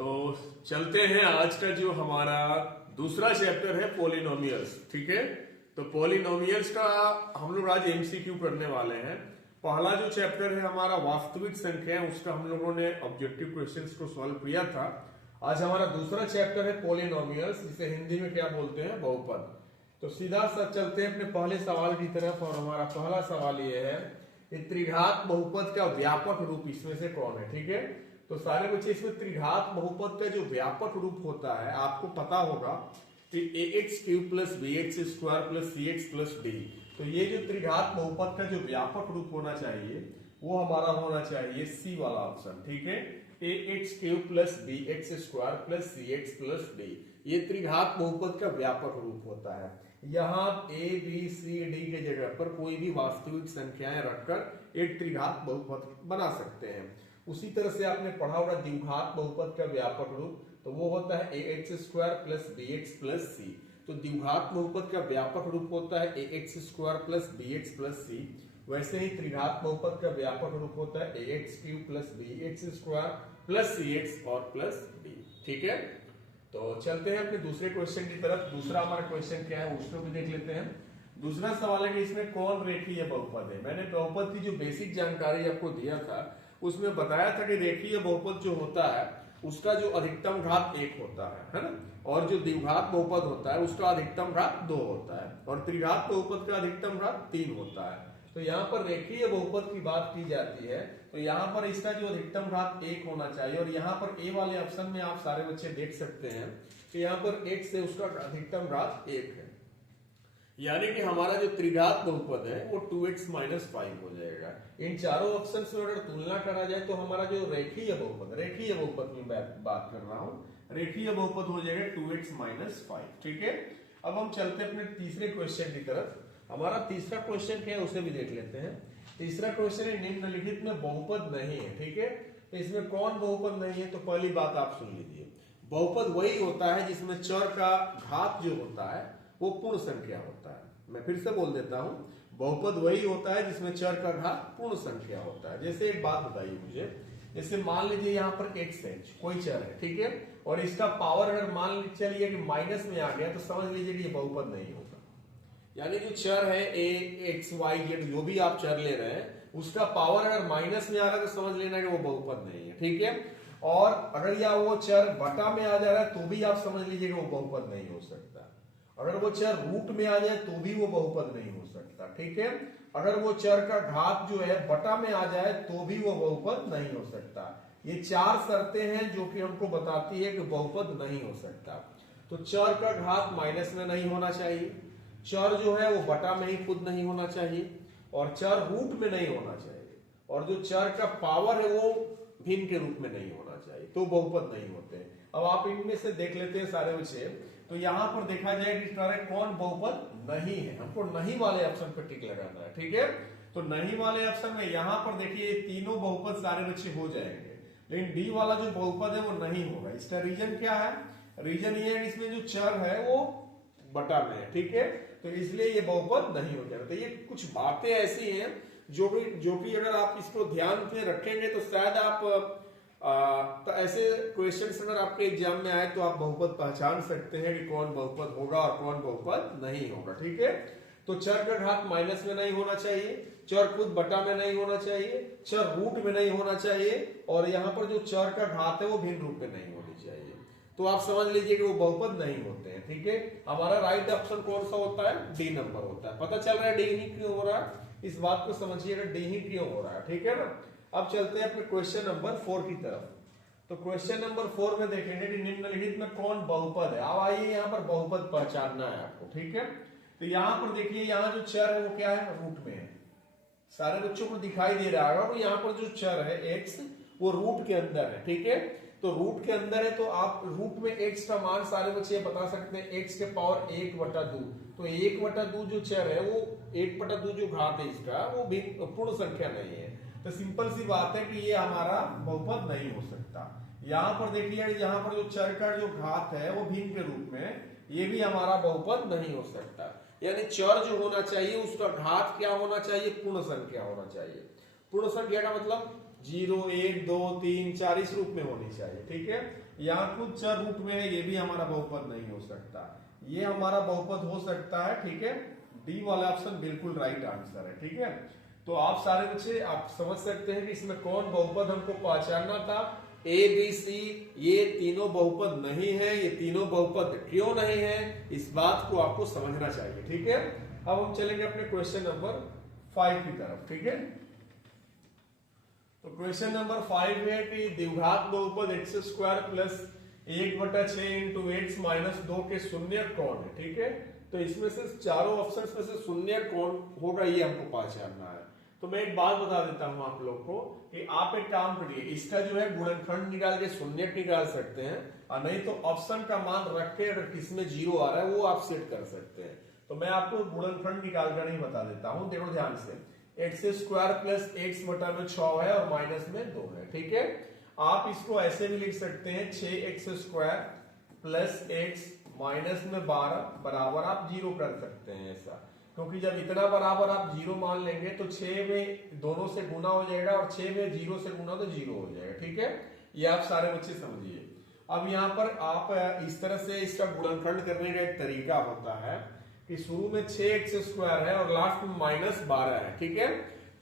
तो चलते हैं आज का जो हमारा दूसरा चैप्टर है पॉलिनोमियल्स। ठीक है, तो पॉलिनोमियल्स का हम लोग आज एमसीक्यू पढ़ने वाले हैं। पहला जो चैप्टर है हमारा वास्तविक संख्या, उसका हम लोगों ने ऑब्जेक्टिव क्वेश्चंस को सॉल्व किया था। आज हमारा दूसरा चैप्टर है पॉलिनोमियल्स, जिसे हिंदी में क्या बोलते हैं, बहुपद। तो सीधा सा चलते हैं अपने पहले सवाल की तरफ। और हमारा पहला सवाल ये है कि त्रिघात बहुपद का व्यापक रूप इसमें से कौन है। ठीक है, तो सारे बच्चे इसमें त्रिघात बहुपद का जो व्यापक रूप होता है आपको पता होगा कि ax cube plus bx square plus cx plus d। तो ये जो त्रिघात बहुपद का जो व्यापक रूप होना चाहिए वो हमारा होना चाहिए सी वाला ऑप्शन। ठीक है, ax cube plus bx square plus cx plus d, ये त्रिघात बहुपद का व्यापक रूप होता है। यहाँ a b c d के जगह पर कोई भी वास्तविक संख्याएं रखकर एक त्रिघात बहुपद बना सकते हैं। उसी तरह से आपने पढ़ा होगा द्विघात बहुपद का व्यापक रूप, तो वो होता है ax square plus bx plus c। तो द्विघात बहुपद का व्यापक रूप होता है ax square plus bx plus c। वैसे ही त्रिघात बहुपद का व्यापक रूप होता है ax cube plus bx square plus cx और प्लस d। ठीक है, तो चलते हैं अपने दूसरे क्वेश्चन की तरफ। दूसरा हमारा क्वेश्चन क्या है उसको भी देख लेते हैं। दूसरा सवाल है कि इसमें कौन रेखीय बहुपद है। मैंने बहुपद की जो बेसिक जानकारी आपको दिया था उसमें बताया था कि रेखीय बहुपद जो होता है उसका जो अधिकतम घात 1 होता है ना, और जो द्विघात बहुपद होता है उसका अधिकतम घात 2 होता है, और त्रिघात बहुपद का अधिकतम घात 3 होता है। तो यहाँ पर रेखीय बहुपद की बात की जाती है, तो यहाँ पर इसका जो अधिकतम घात 1 होना चाहिए। और यहाँ पर ए वाले ऑप्शन में आप सारे बच्चे देख सकते हैं कि यहाँ पर 1 से उसका अधिकतम घात 1 है, यानी कि हमारा जो त्रिघात बहुपद है वो 2x माइनस 5 हो जाएगा। इन चारों ऑप्शन में अगर तुलना करा जाए तो हमारा जो रेखीय बहुपद में बात कर रहा हूं, रेखीय बहुपद हो जाएगा 2x माइनस 5। ठीक है, अब हम चलते हैं अपने तीसरे क्वेश्चन की तरफ। हमारा तीसरा क्वेश्चन क्या है उसे भी देख लेते हैं। तीसरा क्वेश्चन है निम्नलिखित में बहुपद नहीं है। ठीक है, तो इसमें कौन बहुपद नहीं है, तो पहली बात आप सुन लीजिए। बहुपद वही होता है जिसमें चर का घात जो होता है वो पूर्ण संख्या होता है। मैं फिर से बोल देता हूं, बहुपद वही होता है जिसमें चर का घात पूर्ण संख्या होता है। जैसे एक बात बताइए मुझे, जैसे मान लीजिए यहाँ पर x है, कोई चर है, ठीक है, और इसका पावर अगर मान चलिए कि माइनस में आ गया तो समझ लीजिए कि ये बहुपद नहीं होगा। यानी जो चर है a x y z जो भी आप चर ले रहे हैं उसका पावर अगर माइनस में आ रहा है तो समझ लेना कि वो बहुपद नहीं है। ठीक है, और अगर या वो चर बटा में आ जा रहा है तो भी आप समझ लीजिए कि वो बहुपद नहीं हो सकता। अगर वो चर रूट में आ जाए तो भी वो बहुपद नहीं हो सकता। ठीक है, अगर वो चर का घात जो है बटा में आ जाए तो भी वो बहुपद नहीं हो सकता। ये चार शर्तें हैं जो कि हमको बताती है कि बहुपद नहीं हो सकता। तो चर का घात माइनस में नहीं होना चाहिए, चर जो है वो बटा में ही खुद नहीं होना चाहिए, और चर रूट में नहीं होना चाहिए, और जो चर का पावर है वो भिन्न के रूप में नहीं होना चाहिए, तो बहुपद नहीं होते। अब आप इनमें से देख लेते हैं सारे बच्चे। तो यहाँ पर देखा जाए कि कौन बहुपद नहीं है, हमको नहीं वाले ऑप्शन पर टिक लगाना है। ठीक है, तो नहीं वाले ऑप्शन में यहाँ पर देखिए तीनों बहुपद सारे बच्चे हो जाएंगे, लेकिन डी वाला जो बहुपद है वो नहीं होगा। इसका रीजन क्या है, रीजन ये है कि इसमें जो चर है वो बटा में है। ठीक है, तो इसलिए ये बहुपद नहीं हो जाएगा। तो ये कुछ बातें ऐसी हैं जो कि अगर आप इसको ध्यान में रखेंगे तो शायद आप तो ऐसे क्वेश्चंस अगर आपके एग्जाम में आए तो आप बहुपद पहचान सकते हैं कि कौन बहुपद होगा और कौन बहुपद नहीं होगा। ठीक है, तो चर का घात माइनस में नहीं होना चाहिए, चर खुद बटा में नहीं होना चाहिए, चर रूट में नहीं होना चाहिए, और यहाँ पर जो चर का घात है वो भिन्न रूप में नहीं होनी चाहिए। तो आप समझ लीजिए कि वो बहुपद नहीं होते हैं। ठीक है, हमारा राइट ऑप्शन कौन सा होता है, डी नंबर होता है। पता चल रहा है डी ही क्यों हो रहा है, इस बात को समझिएगा डी ही क्यों हो रहा है। ठीक है ना, अब चलते हैं अपने क्वेश्चन नंबर 4 की तरफ। तो क्वेश्चन नंबर 4 में देखेंगे कि निम्नलिखित में कौन बहुपद है। अब आइए यहाँ पर बहुपद पहचानना है आपको। ठीक है, तो यहाँ पर देखिए यहाँ जो चर है वो क्या है, रूट में है। सारे बच्चों को दिखाई दे रहा होगा, यहाँ पर जो चर है x वो रूट के अंदर है। ठीक है, तो रूट के अंदर है तो आप रूट में x का मान सारे बच्चे बता सकते हैं, x के पावर 1/2। तो 1/2 जो चर है वो 1/2 जो घात है इसका वो भी पूर्ण संख्या नहीं है। तो सिंपल सी बात है कि ये हमारा बहुपद नहीं हो सकता। यहाँ पर देखिए यहाँ पर जो चर का जो घात है वो भिन्न के रूप में, ये भी हमारा बहुपद नहीं हो सकता। यानी चर जो होना चाहिए उसका घात क्या होना चाहिए, पूर्ण संख्या होना चाहिए। पूर्ण संख्या का मतलब 0, 1, 2, 3, 4 इस रूप में होनी चाहिए, ठीक है। यहाँ कुछ चर रूप में है, ये भी हमारा बहुपद नहीं हो सकता, ये हमारा बहुपद हो सकता है, ठीक है। डी वाला ऑप्शन बिल्कुल राइट आंसर है, ठीक है। तो आप सारे बच्चे आप समझ सकते हैं कि इसमें कौन बहुपद हमको पहचानना था। ए बी सी ये तीनों बहुपद नहीं है, ये तीनों बहुपद क्यों नहीं है, इस बात को आपको समझना चाहिए, ठीक है। अब हम चलेंगे अपने क्वेश्चन नंबर 5 की तरफ, ठीक है। तो क्वेश्चन नंबर 5 है कि द्विघात बहुपद x square plus 1/6 into x minus 2 के शून्य कौन है, ठीक है। तो इसमें से चारों ऑप्शंस में से शून्य कौन होगा ये हमको पहचानना है। तो मैं एक बात बता देता हूं आप लोग को कि आप एक काम करिए, इसका जो है गुणनखंड निकाल के शून्य निकाल सकते हैं, और नहीं तो ऑप्शन का मान रख के अगर किसमें 0 आ रहा है वो आप सेट कर सकते हैं। तो मैं आपको गुणनखंड निकाल कर नहीं बता देता हूं, देखो ध्यान से। एक्स स्क्वायर प्लस एक्स बटा में 6 है और माइनस में 2 है, ठीक है। आप इसको ऐसे भी लिख सकते हैं 6x square plus x minus में 12 बराबर आप 0 कर सकते हैं ऐसा, क्योंकि जब इतना बराबर आप 0 मान लेंगे तो 6 में दोनों से गुना हो जाएगा और 6 में 0 से गुना तो 0 हो जाएगा, ठीक है। ये आप सारे बच्चे समझिए। अब यहाँ पर आप इस तरह से इसका गुणनखंड करने का एक तरीका होता है कि शुरू में 6x स्क्वायर है और लास्ट में -12 है, ठीक है।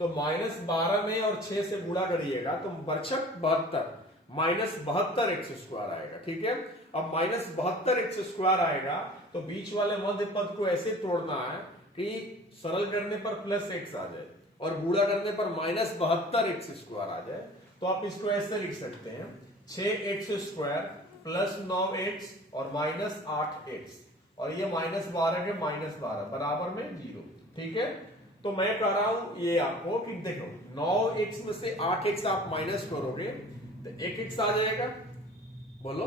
तो -12 में और 6 से गुणा करिएगा तो बरछक 72 -72 एक्स स्क्वायर आएगा, ठीक है। अब -72 एक्स स्क्वायर आएगा तो बीच वाले मध्य पद को ऐसे तोड़ना है कि सरल करने पर प्लस एक्स आ जाए और गुणा करने पर -72 एक्स स्क्वायर आ जाए। तो आप इसको ऐसे लिख सकते हैं 6x स्क्वायर प्लस 9x और -8x, और ये -12 के -12 बराबर में 0, ठीक है। तो मैं कह रहा हूं ये आपको कि देखो 9x में से 8x आप माइनस करोगे तो 1x आ जाएगा, बोलो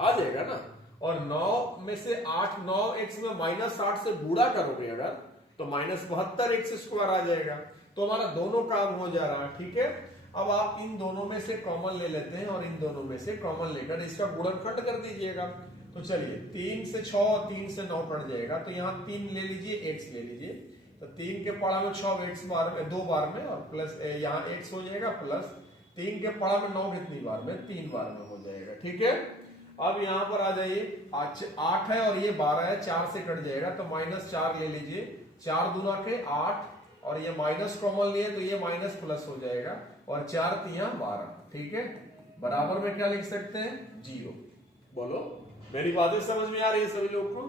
आ जाएगा ना। और 9 में से 9x में -8 से गुणा करोगे अगर तो -72 एक्स स्क्वायर आ जाएगा। तो हमारा दोनों काम हो जा रहा है, ठीक है। अब आप इन दोनों में से कॉमन ले लेते हैं और इन दोनों में से कॉमन लेकर इसका गुणनखंड कर दीजिएगा। तो चलिए 3 से 6 और 3 से 9 कट जाएगा, तो यहाँ 3 ले लीजिए, x ले लीजिए। तो 3 के पढ़ा में 6 x बार में 2 बार में और प्लस यहाँ x हो जाएगा, प्लस 3 के पढ़ा में 9 कितनी बार में 3 बार में हो जाएगा, ठीक है। अब यहाँ पर आ जाइए 8 है और ये 12 है, 4 से कट जाएगा तो -4 ले लीजिए, 4 दूना के 8 और ये माइनस कॉमन लिए तो ये माइनस प्लस हो जाएगा और 4 तिया 12, ठीक है। बराबर में क्या लिख सकते हैं 0। बोलो मेरी बातें समझ में आ रही है सभी लोग को?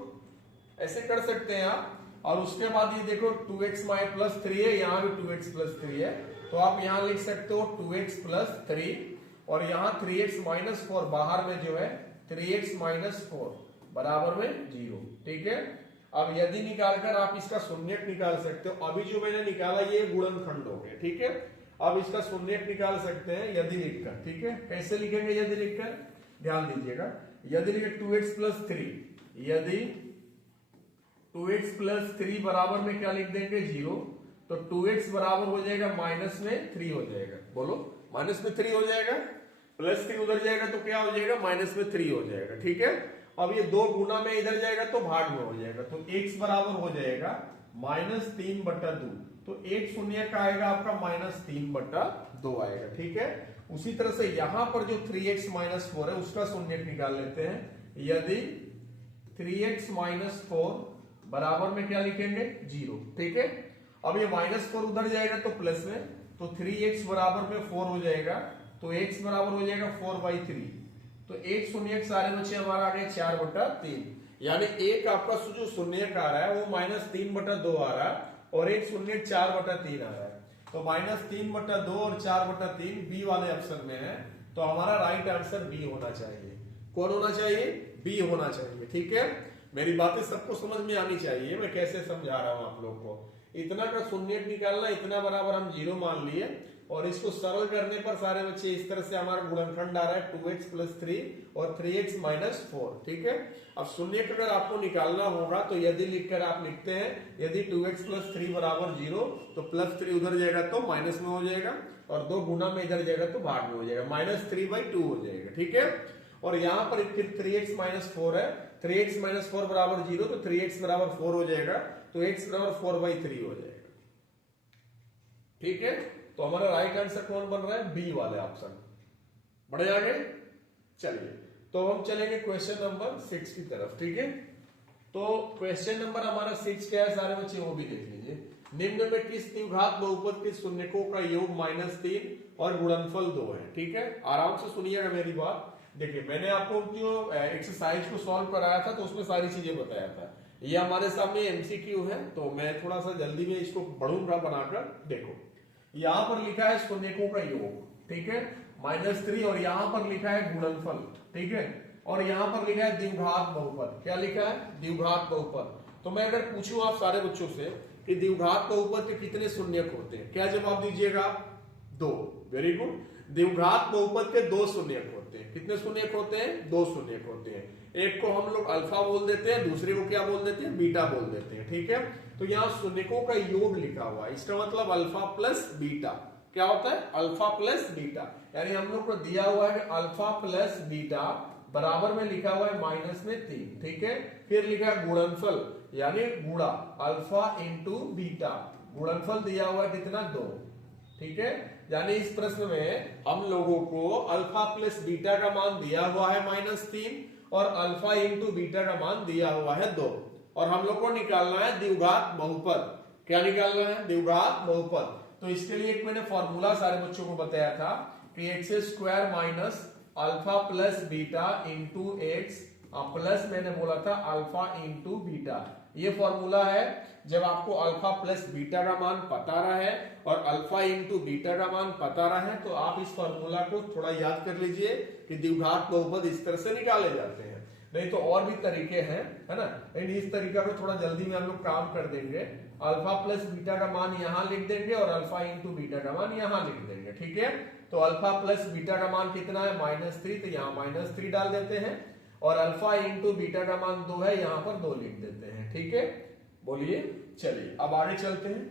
ऐसे कर सकते हैं आप। और उसके बाद ये देखो 2x प्लस 3 है, यहाँ भी 2x प्लस 3 है, तो आप यहाँ लिख सकते हो 2x प्लस 3 और यहाँ 3x माइनस 4 बाहर में जो है 3x माइनस 4 बराबर में 0, ठीक है। अब यदि निकालकर आप इसका शून्यक निकाल सकते हो। अभी जो मैंने निकाला ये गुणनखंड हो गया, ठीक है। अब इसका शून्यक निकाल सकते हैं यदि लिखकर, ठीक है। कैसे लिखेंगे यदि लिखकर, ध्यान दीजिएगा। यदि लिखे 2x प्लस 3, यदि 2x प्लस 3 बराबर में क्या लिख देंगे 0, तो 2x बराबर हो जाएगा माइनस में 3 हो जाएगा। बोलो माइनस में 3 हो जाएगा, प्लस 3 उधर जाएगा तो क्या हो जाएगा माइनस में 3 हो जाएगा, ठीक है। अब ये 2 गुना में इधर जाएगा तो भाग में हो जाएगा, तो x बराबर हो जाएगा -3/2। तो एक शून्य का आएगा आपका -3/2 आएगा, ठीक है। उसी तरह से यहां पर जो 3x माइनस 4 है उसका शून्य निकाल लेते हैं। यदि 3x माइनस 4 बराबर में क्या लिखेंगे 0, ठीक है। अब ये -4 उधर जाएगा तो प्लस में, तो 3x बराबर में 4 हो जाएगा, तो x बराबर हो जाएगा 4/3। तो एक शून्य सारे बच्चे हमारा आ गए 4/3, यानी एक आपका जो शून्य आ रहा है वो -3/2 आ रहा है और एक शून्य 4/3 आ रहा है। तो -3/2 और 4/3 बी वाले ऑप्शन में है, तो हमारा राइट आंसर बी होना चाहिए। कौन होना चाहिए? बी होना चाहिए, ठीक है। मेरी बातें सबको समझ में आनी चाहिए, मैं कैसे समझा रहा हूं आप लोग को। इतना का शून्य निकालना, इतना बराबर हम 0 मान लिए और इसको सरल करने पर सारे बच्चे इस तरह से हमारा गुणनखंड आ रहा है 2x प्लस 3 और 3x माइनस 4, ठीक है। अब शून्य अगर आपको निकालना होगा तो यदि लिखकर आप लिखते हैं यदि 2x प्लस 3 बराबर 0, तो प्लस 3 उधर जाएगा तो माइनस में हो जाएगा और 2 गुना में इधर जाएगा तो भाग में हो जाएगा, -3/2 हो जाएगा, ठीक है। और यहाँ पर फिर 3x माइनस 4 है, 3x माइनस 4 बराबर 0, तो 3x बराबर 4 हो जाएगा, तो x बराबर 4/3 हो जाएगा, ठीक है। तो तो हमारा राइट आंसर कौन बन रहा है? बी वाले ऑप्शन। बढ़े आगे, चलिए तो हम चलेंगे क्वेश्चन नंबर 6 की तरफ। ठीक है, तो क्वेश्चन नंबर हमारा 6 क्या है सारे बच्चे, वो भी देख लीजिए। निम्न में किस द्विघात बहुपद के शून्यकों का योग -3 और गुणनफल 2 है? ठीक है, आराम से सुनिएगा मेरी बात। देखिए मैंने आपको जो एक्सरसाइज को सॉल्व कराया था तो उसमें सारी चीजें बताया था। ये हमारे सामने एमसीक्यू है, तो मैं थोड़ा सा जल्दी में इसको बढ़ूंगा बनाकर। देखो यहां पर लिखा है शून्यकों का योग, ठीक है, -3, और यहां पर लिखा है गुणनफल, ठीक है, और यहां पर लिखा है द्विघात बहुपद। क्या लिखा है? द्विघात बहुपद। तो मैं अगर पूछूं आप सारे बच्चों से कि द्विघात बहुपद के कितने शून्यक होते हैं, क्या जवाब दीजिएगा? 2। Very good. द्विघात बहुपद के 2 शून्यक होते हैं। कितने शून्यक होते हैं? 2 शून्यक होते हैं। एक को हम लोग अल्फा बोल देते हैं, दूसरे को क्या बोल देते हैं? बीटा बोल देते हैं। ठीक है, तो यहाँ शून्यकों का योग लिखा हुआ है, इसका मतलब अल्फा प्लस बीटा। क्या होता है? Alpha plus beta. यानी हम लोग को दिया हुआ है कि अल्फा प्लस बीटा बराबर में लिखा हुआ है -3। ठीक है, फिर लिखा है गुणनफल, यानी गुणा अल्फा इंटू बीटा। गुणनफल दिया हुआ है कितना? 2। ठीक है, यानी इस प्रश्न में हम लोगों को अल्फा प्लस बीटा का मान दिया हुआ है -3 और अल्फा इंटू बीटा का मान दिया हुआ है 2, और हम लोग को निकालना है द्विघात बहुपद। क्या निकालना है? द्विघात बहुपद। तो इसके लिए एक मैंने फॉर्मूला सारे बच्चों को बताया था कि x² minus alpha plus beta into x plus मैंने बोला था अल्फा इंटू बीटा। ये फॉर्मूला है। जब आपको अल्फा प्लस बीटा का मान पता रहे और अल्फा इंटू बीटा का मान पता रहे तो आप इस फॉर्मूला को थोड़ा याद कर लीजिए कि द्विघात बहुपद इस तरह से निकाले जाते हैं। नहीं तो और भी तरीके हैं, है ना, लेकिन इस तरीका को थोड़ा जल्दी में हम लोग काम कर देंगे। अल्फा प्लस बीटा का मान यहां लिख देंगे और अल्फा इंटू बीटा का मान यहां लिख देंगे। ठीक है, तो अल्फा प्लस बीटा का मान कितना है? -3, तो यहाँ -3 डाल देते हैं, और अल्फा इंटू बीटा का मान 2 है, यहाँ पर 2 लिख देते हैं। ठीक है, बोलिए। चलिए अब आगे चलते हैं।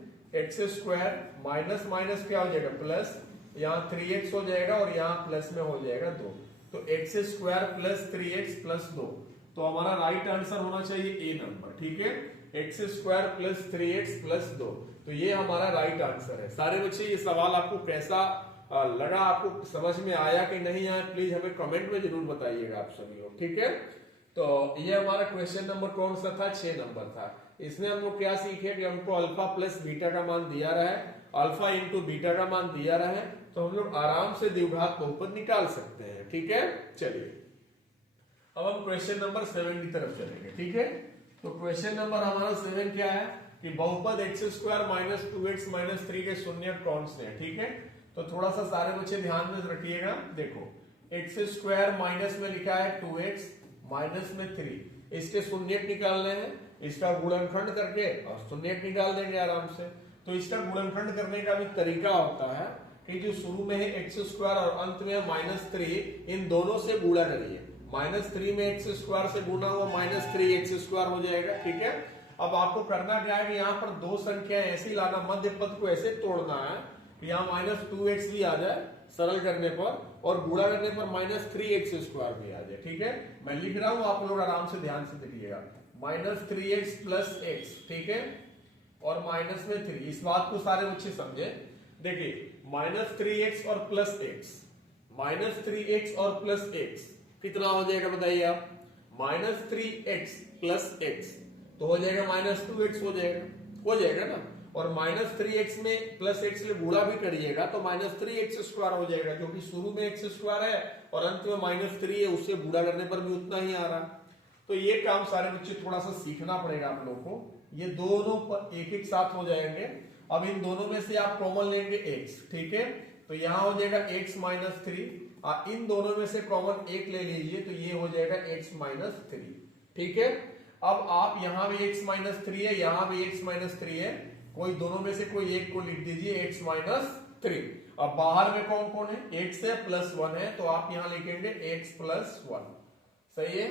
x² माइनस माइनस क्या हो जाएगा? प्लस, यहाँ 3x हो जाएगा और यहाँ प्लस में हो जाएगा 2, तो x² प्लस 3x प्लस 2। तो हमारा राइट आंसर होना चाहिए ए नंबर। ठीक है, x² प्लस 3x प्लस 2, तो ये हमारा राइट आंसर है। सारे बच्चे ये सवाल आपको कैसा लगा, आपको समझ में आया कि नहीं आया, प्लीज हमें कमेंट में जरूर बताइएगा आप सभी लोग। ठीक है, तो ये हमारा क्वेश्चन नंबर कौन सा था? 6 नंबर था। इसमें हम लोग क्या सीखे कि हमको अल्फा प्लस बीटा का मान दिया रहा है, अल्फा इंटू बीटा का मान दिया रहा है, तो हम लोग आराम से द्विघात बहुपद निकाल सकते हैं। ठीक है, चलिए अब हम क्वेश्चन नंबर 7 की तरफ चलेंगे। ठीक है, तो क्वेश्चन नंबर हमारा 7 क्या है कि बहुपद x² माइनस 2x माइनस 3 के शून्यक कौन से हैं? ठीक है, तो थोड़ा सा सारे बच्चे ध्यान में रखिएगा। देखो x² माइनस में लिखा है 2x, माइनस में 3, इसके शून्यक निकालने हैं, इसका गुणनखंड करके और शून्यक निकाल देंगे आराम से। तो इसका गुणनखंड करने का भी तरीका होता है कि जो शुरू में है x² और अंत में है -3, इन दोनों से गुणा करिए। -3 में x² से गुणा हुआ -3x² हो जाएगा। ठीक है, अब आपको करना क्या है कि यहाँ पर 2 संख्या ऐसी लाना, मध्य पद को ऐसे तोड़ना है कि यहाँ -2x भी आ जाए सरल करने पर, और गुणा करने पर -3x² भी आ जाए। ठीक है, मैं लिख रहा हूं, आप लोग आराम से ध्यान से देखिएगा। -3x प्लस x, ठीक है, और माइनस में 3। इस बात को सारे बच्चे समझे। देखिए -3x और प्लस x, -3x और प्लस x कितना हो जाएगा बताइए आप? -3x प्लस x तो हो जाएगा -2x हो जाएगा ना, और -3x में प्लस x से गुणा भी करिएगा तो -3x² हो जाएगा, क्योंकि शुरू में x² है और अंत में -3 है, उससे गुणा करने पर भी उतना ही आ रहा। तो ये काम सारे बच्चे थोड़ा सा सीखना पड़ेगा आप लोगों को। ये दोनों पर एक साथ हो जाएंगे। अब इन दोनों में से आप कॉमन लेंगे x, ठीक है, तो यहां हो जाएगा x -3, इन दोनों में से कॉमन 1 ले लीजिए तो ये हो जाएगा x -3। ठीक है, अब आप यहां भी x -3 है, यहां भी x -3 है, कोई दोनों में से कोई एक को लिख दीजिए x -3। अब बाहर में कौन कौन है? x है, +1 है, तो आप यहां लिखेंगे x +1। सही है,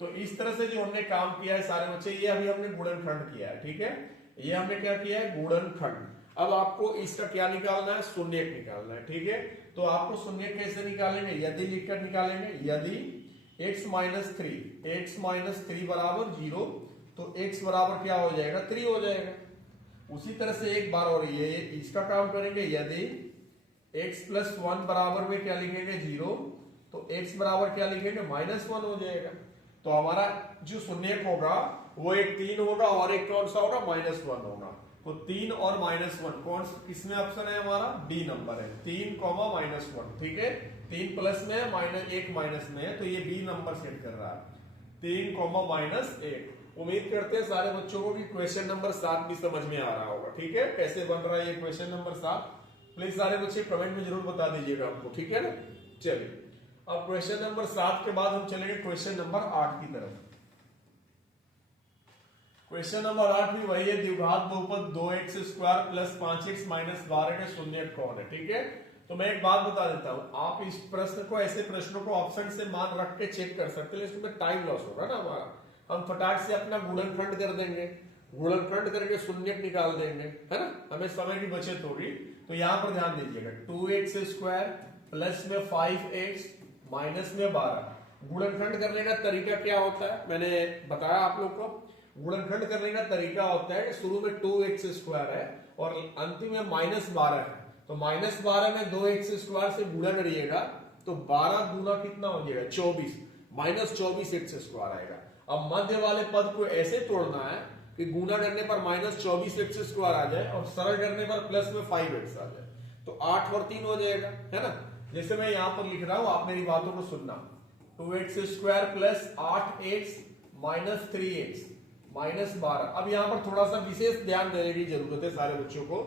तो इस तरह से जो हमने काम किया है सारे बच्चे, ये अभी हमने गुणनखंड किया है। ठीक है, ये हमने क्या किया है? गुणनखंड। अब आपको इसका क्या निकालना है? शून्यक निकालना है। ठीक है, तो आपको शून्यक कैसे निकालेंगे? यदि लिखकर निकालेंगे। यदि x -3 बराबर 0, तो x बराबर क्या हो जाएगा? 3 हो जाएगा। उसी तरह से एक बार और ये इसका काम करेंगे। यदि x प्लस 1 बराबर में क्या लिखेंगे 0, तो x बराबर क्या लिखेंगे -1 हो जाएगा। तो हमारा जो शून्यक होगा वो एक 3 होगा और एक कौन सा होगा -1 होगा। तो 3 और -1 कौन किसमें ऑप्शन है हमारा, डी नंबर है, 3, -1, ठीक है। 3 प्लस में है, -1 माइनस में है, तो ये बी नंबर सेट कर रहा है, 3, -1। उम्मीद करते हैं सारे बच्चों को कि क्वेश्चन नंबर 7 भी समझ में आ रहा होगा, ठीक है। कैसे बन रहा है ये क्वेश्चन नंबर 7, प्लीज सारे बच्चे कमेंट में जरूर बता दीजिएगा हमको, ठीक है ना। चलिए अब क्वेश्चन नंबर 7 के बाद हम चलेंगे क्वेश्चन नंबर 8 की तरफ। क्वेश्चन नंबर 8 भी वही है, द्विघात बहुपद 2x² प्लस 5x माइनस 12 के शून्यक कौन है, ठीक है। तो मैं एक बात बता देता हूं, आप इस प्रश्न को, ऐसे प्रश्नों को ऑप्शन से मान रख के चेक कर सकते हैं, इसमें टाइम लॉस होगा ना हमारा। हम फटाक से अपना गुणनखंड कर देंगे, गुणनखंड करके शून्यक निकाल देंगे, है ना, हमें समय की बचत होगी। तो यहां पर ध्यान दीजिएगा, 2x² प्लस में 5x माइनस में 12। गुणनखंड करने का तरीका क्या होता है, मैंने बताया आप लोग को। गुणनखंड करने का तरीका होता है, शुरू में 2x² है और अंतिम में -12 है, तो -12 में 2x² से गुणा करिएगा तो 12 गुना कितना हो जाएगा 24, -24x² आएगा। अब मध्य वाले पद को ऐसे तोड़ना है कि गुना करने पर -24x² आ जाए और सरल करने पर प्लस में 5x आ जाए, तो 8 और 3 हो जाएगा, है ना। जैसे मैं यहां पर लिख रहा हूं, आप मेरी बातों को सुनना, 2x² plus 8x minus 3x minus 12। अब यहां पर थोड़ा सा विशेष ध्यान देने की जरूरत है सारे बच्चों को।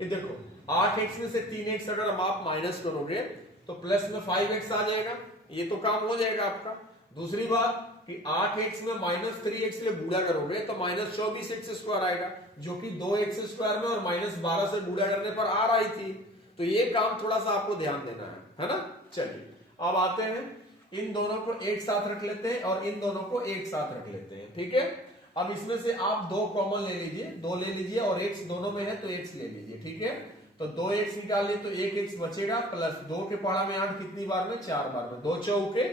ये देखो 8x में से 3x अगर हम आप माइनस करोगे तो प्लस में 5x आ जाएगा, ये तो काम हो जाएगा आपका। दूसरी बात कि 8x में -3x से गुणा करोगे तो -24x² आएगा, जो कि 2x² में और -12 से गुणा करने पर आ रही थी। तो ये काम थोड़ा सा आपको ध्यान देना है ना। चलिए अब आते हैं, इन दोनों को एक साथ रख लेते हैं और इन दोनों को एक साथ रख लेते हैं, ठीक है। अब इसमें से आप 2 कॉमन ले लीजिए, 2 ले लीजिए और x दोनों में है तो x ले लीजिए, ठीक है। तो 2x निकालिए तो 1x बचेगा, प्लस 2 के पहाड़ा में 8 कितनी बार में 4 बार में, 2 चौके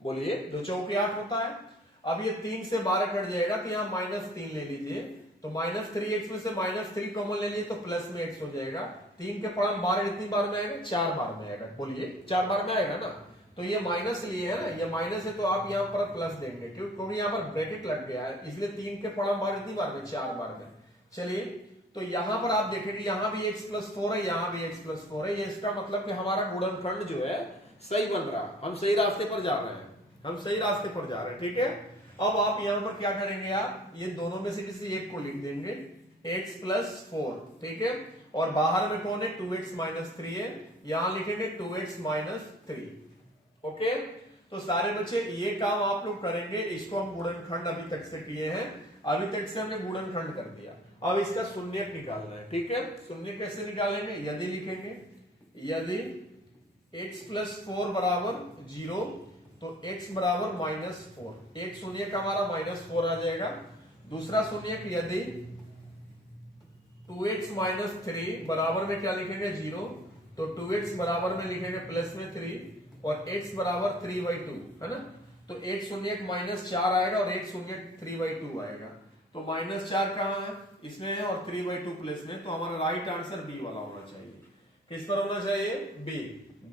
बोलिए 2 चौके 8 होता है। अब ये 3 से 12 कट जाएगा तो यहाँ -3 ले लीजिए, तो -3x में से -3 कॉमन ले लीजिए तो प्लस में x हो जाएगा। 3 के पहाड़ा में 12 कितनी बार में आएगा 4 बार में आएगा, बोलिए 4 बार में आएगा ना। तो ये माइनस लिए है ना, ये माइनस है तो आप यहाँ पर प्लस देंगे, क्योंकि यहाँ पर ब्रैकेट लग गया है, इसलिए 3 के पड़ा बार कितनी बार में 4 बार में। चलिए तो यहाँ पर आप देखेंगे यहाँ भी x+4 है, यहाँ भी x+4 है, ये इसका मतलब कि हमारा गुणनखंड जो है सही बन रहा है, हम सही रास्ते पर जा रहे हैं, हम सही रास्ते पर जा रहे हैं, ठीक है। अब आप यहाँ पर क्या करेंगे, आप ये दोनों में से किसी एक को लिख देंगे x+4, ठीक है। और बाहर में कौन है 2x-3 है, यहां लिखेंगे 2x-3, ओके। तो सारे बच्चे ये काम आप लोग करेंगे, इसको हम गुणनखंड अभी तक से किए हैं, अभी तक से हमने गुणनखंड कर दिया। अब इसका शून्यक निकालना है, ठीक है। शून्यक कैसे निकालेंगे, यदि लिखेंगे, यदि x+4 बराबर 0 तो x बराबर -4, एक शून्यक हमारा -4 आ जाएगा। दूसरा शून्यक यदि 2x-3 बराबर में क्या लिखेंगे 0, तो 2x बराबर में लिखेंगे प्लस में 3 और x बराबर 3/2, है ना। तो एक शून्यक -4 आएगा और एक शून्यक 3/2 आएगा। तो -4 कहाँ है, इसमें है, और 3/2 प्लस में, तो हमारा राइट आंसर बी वाला होना चाहिए। किस पर होना चाहिए,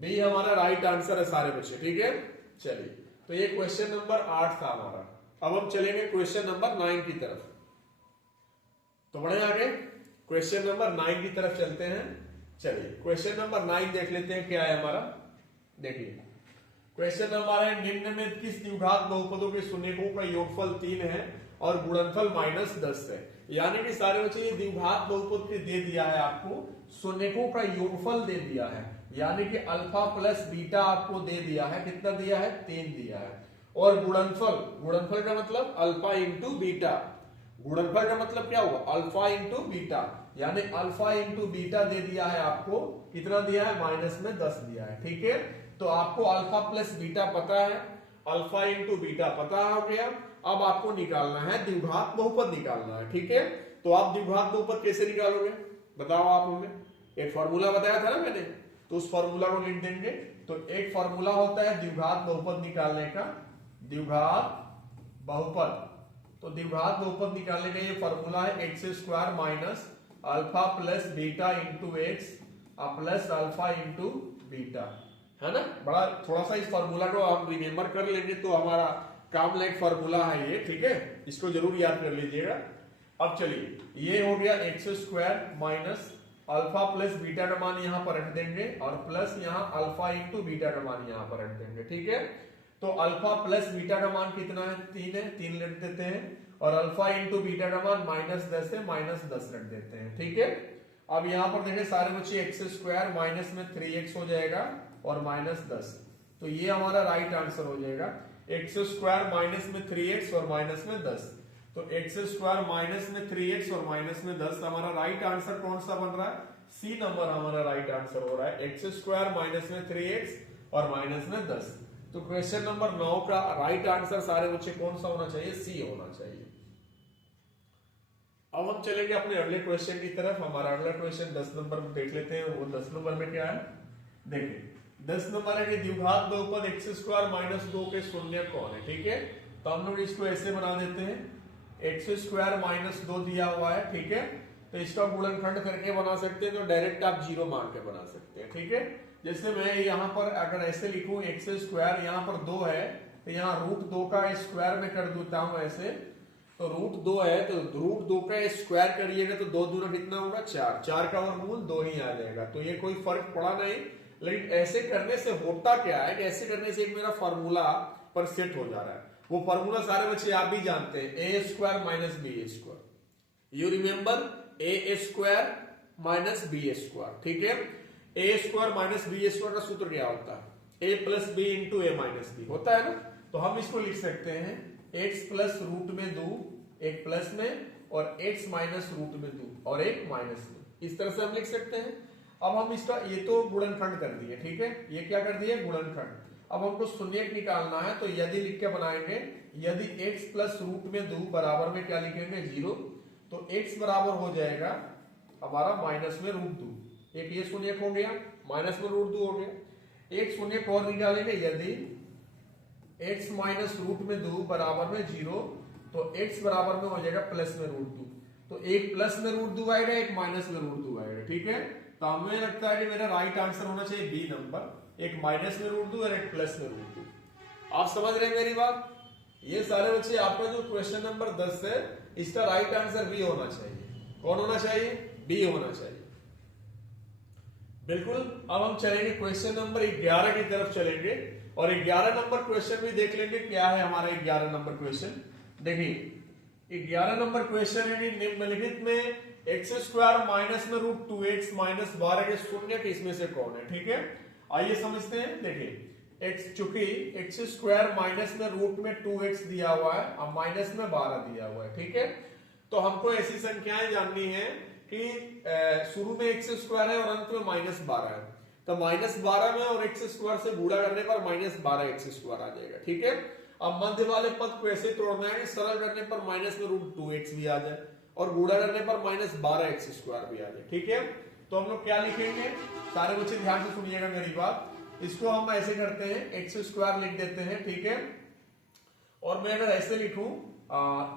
बी हमारा राइट आंसर है सारे बच्चे, ठीक है। चलिए तो ये क्वेश्चन नंबर 8 था हमारा। अब हम चलेंगे क्वेश्चन नंबर 9 की तरफ। तो बढ़े आगे, क्वेश्चन नंबर 9 की तरफ चलते हैं। चलिए क्वेश्चन नंबर 9 देख लेते हैं क्या है हमारा। देखिए क्वेश्चन नंबर है, निम्न में किस द्विघात बहुपदों के शून्यकों का योगफल 3 है और गुणनफल -10 है। यानी कि सारे बच्चे ये द्विघात बहुपद के दे दिया है आपको, शून्यकों का योगफल दे दिया है, यानी कि अल्फा प्लस बीटा आपको दे दिया है, कितना दिया है 3 दिया है। और गुणनफल का मतलब अल्फा इंटू बीटा, गुणनफल का मतलब क्या हुआ अल्फा इंटू बीटा, यानी अल्फा इंटू बीटा दे दिया है आपको, कितना दिया है -10 दिया है, ठीक है। तो आपको अल्फा प्लस बीटा पता है, अल्फा इंटू बीटा पता हो गया। अब आपको निकालना है द्विघात बहुपद निकालना है, ठीक है। तो आप द्विघात बहुपद कैसे निकालोगे बताओ आप हमें, एक फॉर्मूला बताया था ना मैंने, तो उस फॉर्मूला को लिख देंगे। तो एक फॉर्मूला होता है द्विघात बहुपद निकालने का, द्विघात बहुपद। तो द्विघात बहुपद निकालने का ये फॉर्मूला है x² minus alpha plus beta into x plus alpha into beta, है ना। बड़ा थोड़ा सा इस फॉर्मूला को आप रिमेम्बर कर लेंगे तो हमारा काम लाइक फॉर्मूला है ये, ठीक है, इसको जरूर याद कर लीजिएगा। अब चलिए ये हो गया x square minus alpha plus beta का मान यहाँ पर रख देंगे और प्लस यहाँ अल्फा इंटू बीटा का मान यहाँ पर रख देंगे, ठीक है। तो अल्फा प्लस बीटा का मान कितना है, 3 है, 3 रख देते हैं और अल्फा इंटू बीटा का मान -10 है, -10 रख देते हैं, ठीक है। अब यहाँ पर देखें सारे बच्चे एक्स स्क्वायर माइनस में 3x हो जाएगा और -10, तो ये हमारा राइट आंसर हो जाएगा। एक्स स्क्वायर माइनस में 3x और माइनस में 10, तो एक्स स्क्वायर माइनस में 3x और माइनस में 10, हमारा राइट आंसर कौन सा बन रहा है, सी नंबर हमारा राइट आंसर हो रहा है, एक्स स्क्वायर माइनस में 3x और माइनस में 10। तो क्वेश्चन नंबर 9 का राइट आंसर सारे बच्चे कौन सा होना चाहिए, सी होना चाहिए। अब हम चलेंगे अपने अगले क्वेश्चन की तरफ। हमारा अगला क्वेश्चन 10 नंबर में देख लेते हैं। वो 10 नंबर में क्या है, देखिए 10 नंबर है कि द्विघात बहुपद एक्स स्क्वायर माइनस 2 के शून्य कौन है, ठीक है। तो हम लोग इसको ऐसे बना देते हैं, एक्स स्क्वायर माइनस 2 दिया हुआ है, ठीक है, तो इसका गुणनखंड करके बना सकते हैं, तो डायरेक्ट आप 0 मान के बना सकते हैं, ठीक है। जैसे मैं यहाँ पर अगर ऐसे लिखूं एक्स स्क्वायर, यहाँ पर 2 है तो यहाँ √2 का स्क्वायर में कर देता हूं ऐसे, तो √2 है तो √2 का स्क्वायर करिएगा तो 2 दूना कितना होगा 4, 4 का वर्गमूल 2 ही आ जाएगा, तो ये कोई फर्क पड़ा नहीं। लेकिन ऐसे करने से होता क्या है कि ऐसे करने से एक मेरा फॉर्मूला पर सेट हो जा रहा है। वो फॉर्मूला सारे बच्चे आप भी जानते हैं, A square minus B square, you remember A square minus B square, ठीक है। A square minus B square का सूत्र क्या होता है, A plus B into A minus B होता है ना। तो हम इसको लिख सकते हैं एक्स प्लस रूट में 2, एक प्लस में, और एक्स माइनस रूट में 2 और एक माइनस में, इस तरह से हम लिख सकते हैं। अब हम इसका ये तो गुणनखंड कर दिए, ठीक है, ये क्या कर दिए गुणनखंड। अब हमको शून्यक निकालना है, तो यदि लिख के बनाएंगे, यदि x प्लस रूट में 2 बराबर में क्या लिखेंगे 0, तो x बराबर हो जाएगा हमारा माइनस में √2, एक ये शून्यक हो गया, माइनस में √2 हो गया। एक शून्यक और निकालेंगे, यदि x माइनस रूट में 2 बराबर में 0, तो x बराबर में हो जाएगा प्लस में √2, तो एक प्लस में √2 आएगा, एक माइनस में √2 आएगा, ठीक है। तो हमें लगता है कि मेरा राइट आंसर होना चाहिए बी नंबर, एक माइनस में √2 और एक प्लस में √2। आप समझ रहे हैं मेरी बात। ये सारे बच्चे आपका जो क्वेश्चन नंबर 10 है, इसका राइट आंसर बी होना चाहिए। कौन होना चाहिए, बी होना चाहिए, बिल्कुल। अब हम चलेंगे क्वेश्चन नंबर 11 की तरफ चलेंगे और 11 नंबर क्वेश्चन भी देख लेंगे क्या है हमारा 11 नंबर क्वेश्चन। देखिए 11 नंबर क्वेश्चन है कि निम्नलिखित में एक्स स्क्वायर माइनस में √2x माइनस 12 के शून्य के इसमें से कौन है, ठीक है। आइए समझते हैं। देखिए एक्स, चूंकि एक्स स्क्वायर माइनस में रूट में 2x दिया हुआ है और माइनस में 12 दिया हुआ है, ठीक है। तो हमको ऐसी संख्याएं जाननी है कि शुरू में एक्स स्क्वायर है और अंत में -12 है, तो -12 में और एक्स स्क्वायर से गुणा करने पर -12 एक्स स्क्वायर आ जाएगा, ठीक है। अब मध्य वाले पद को ऐसे तोड़ना है, सरल करने पर माइनस में √2x भी आ जाए और गुणा करने पर -12 एक्स स्क्वायर भी आ जाए, ठीक है। तो हम लोग क्या लिखेंगे, सारे बच्चे ध्यान से सुनिएगा मेरी बात। इसको हम ऐसे करते हैं, एक्स स्क्वायर लिख देते हैं, ठीक है। और मैं अगर ऐसे लिखूं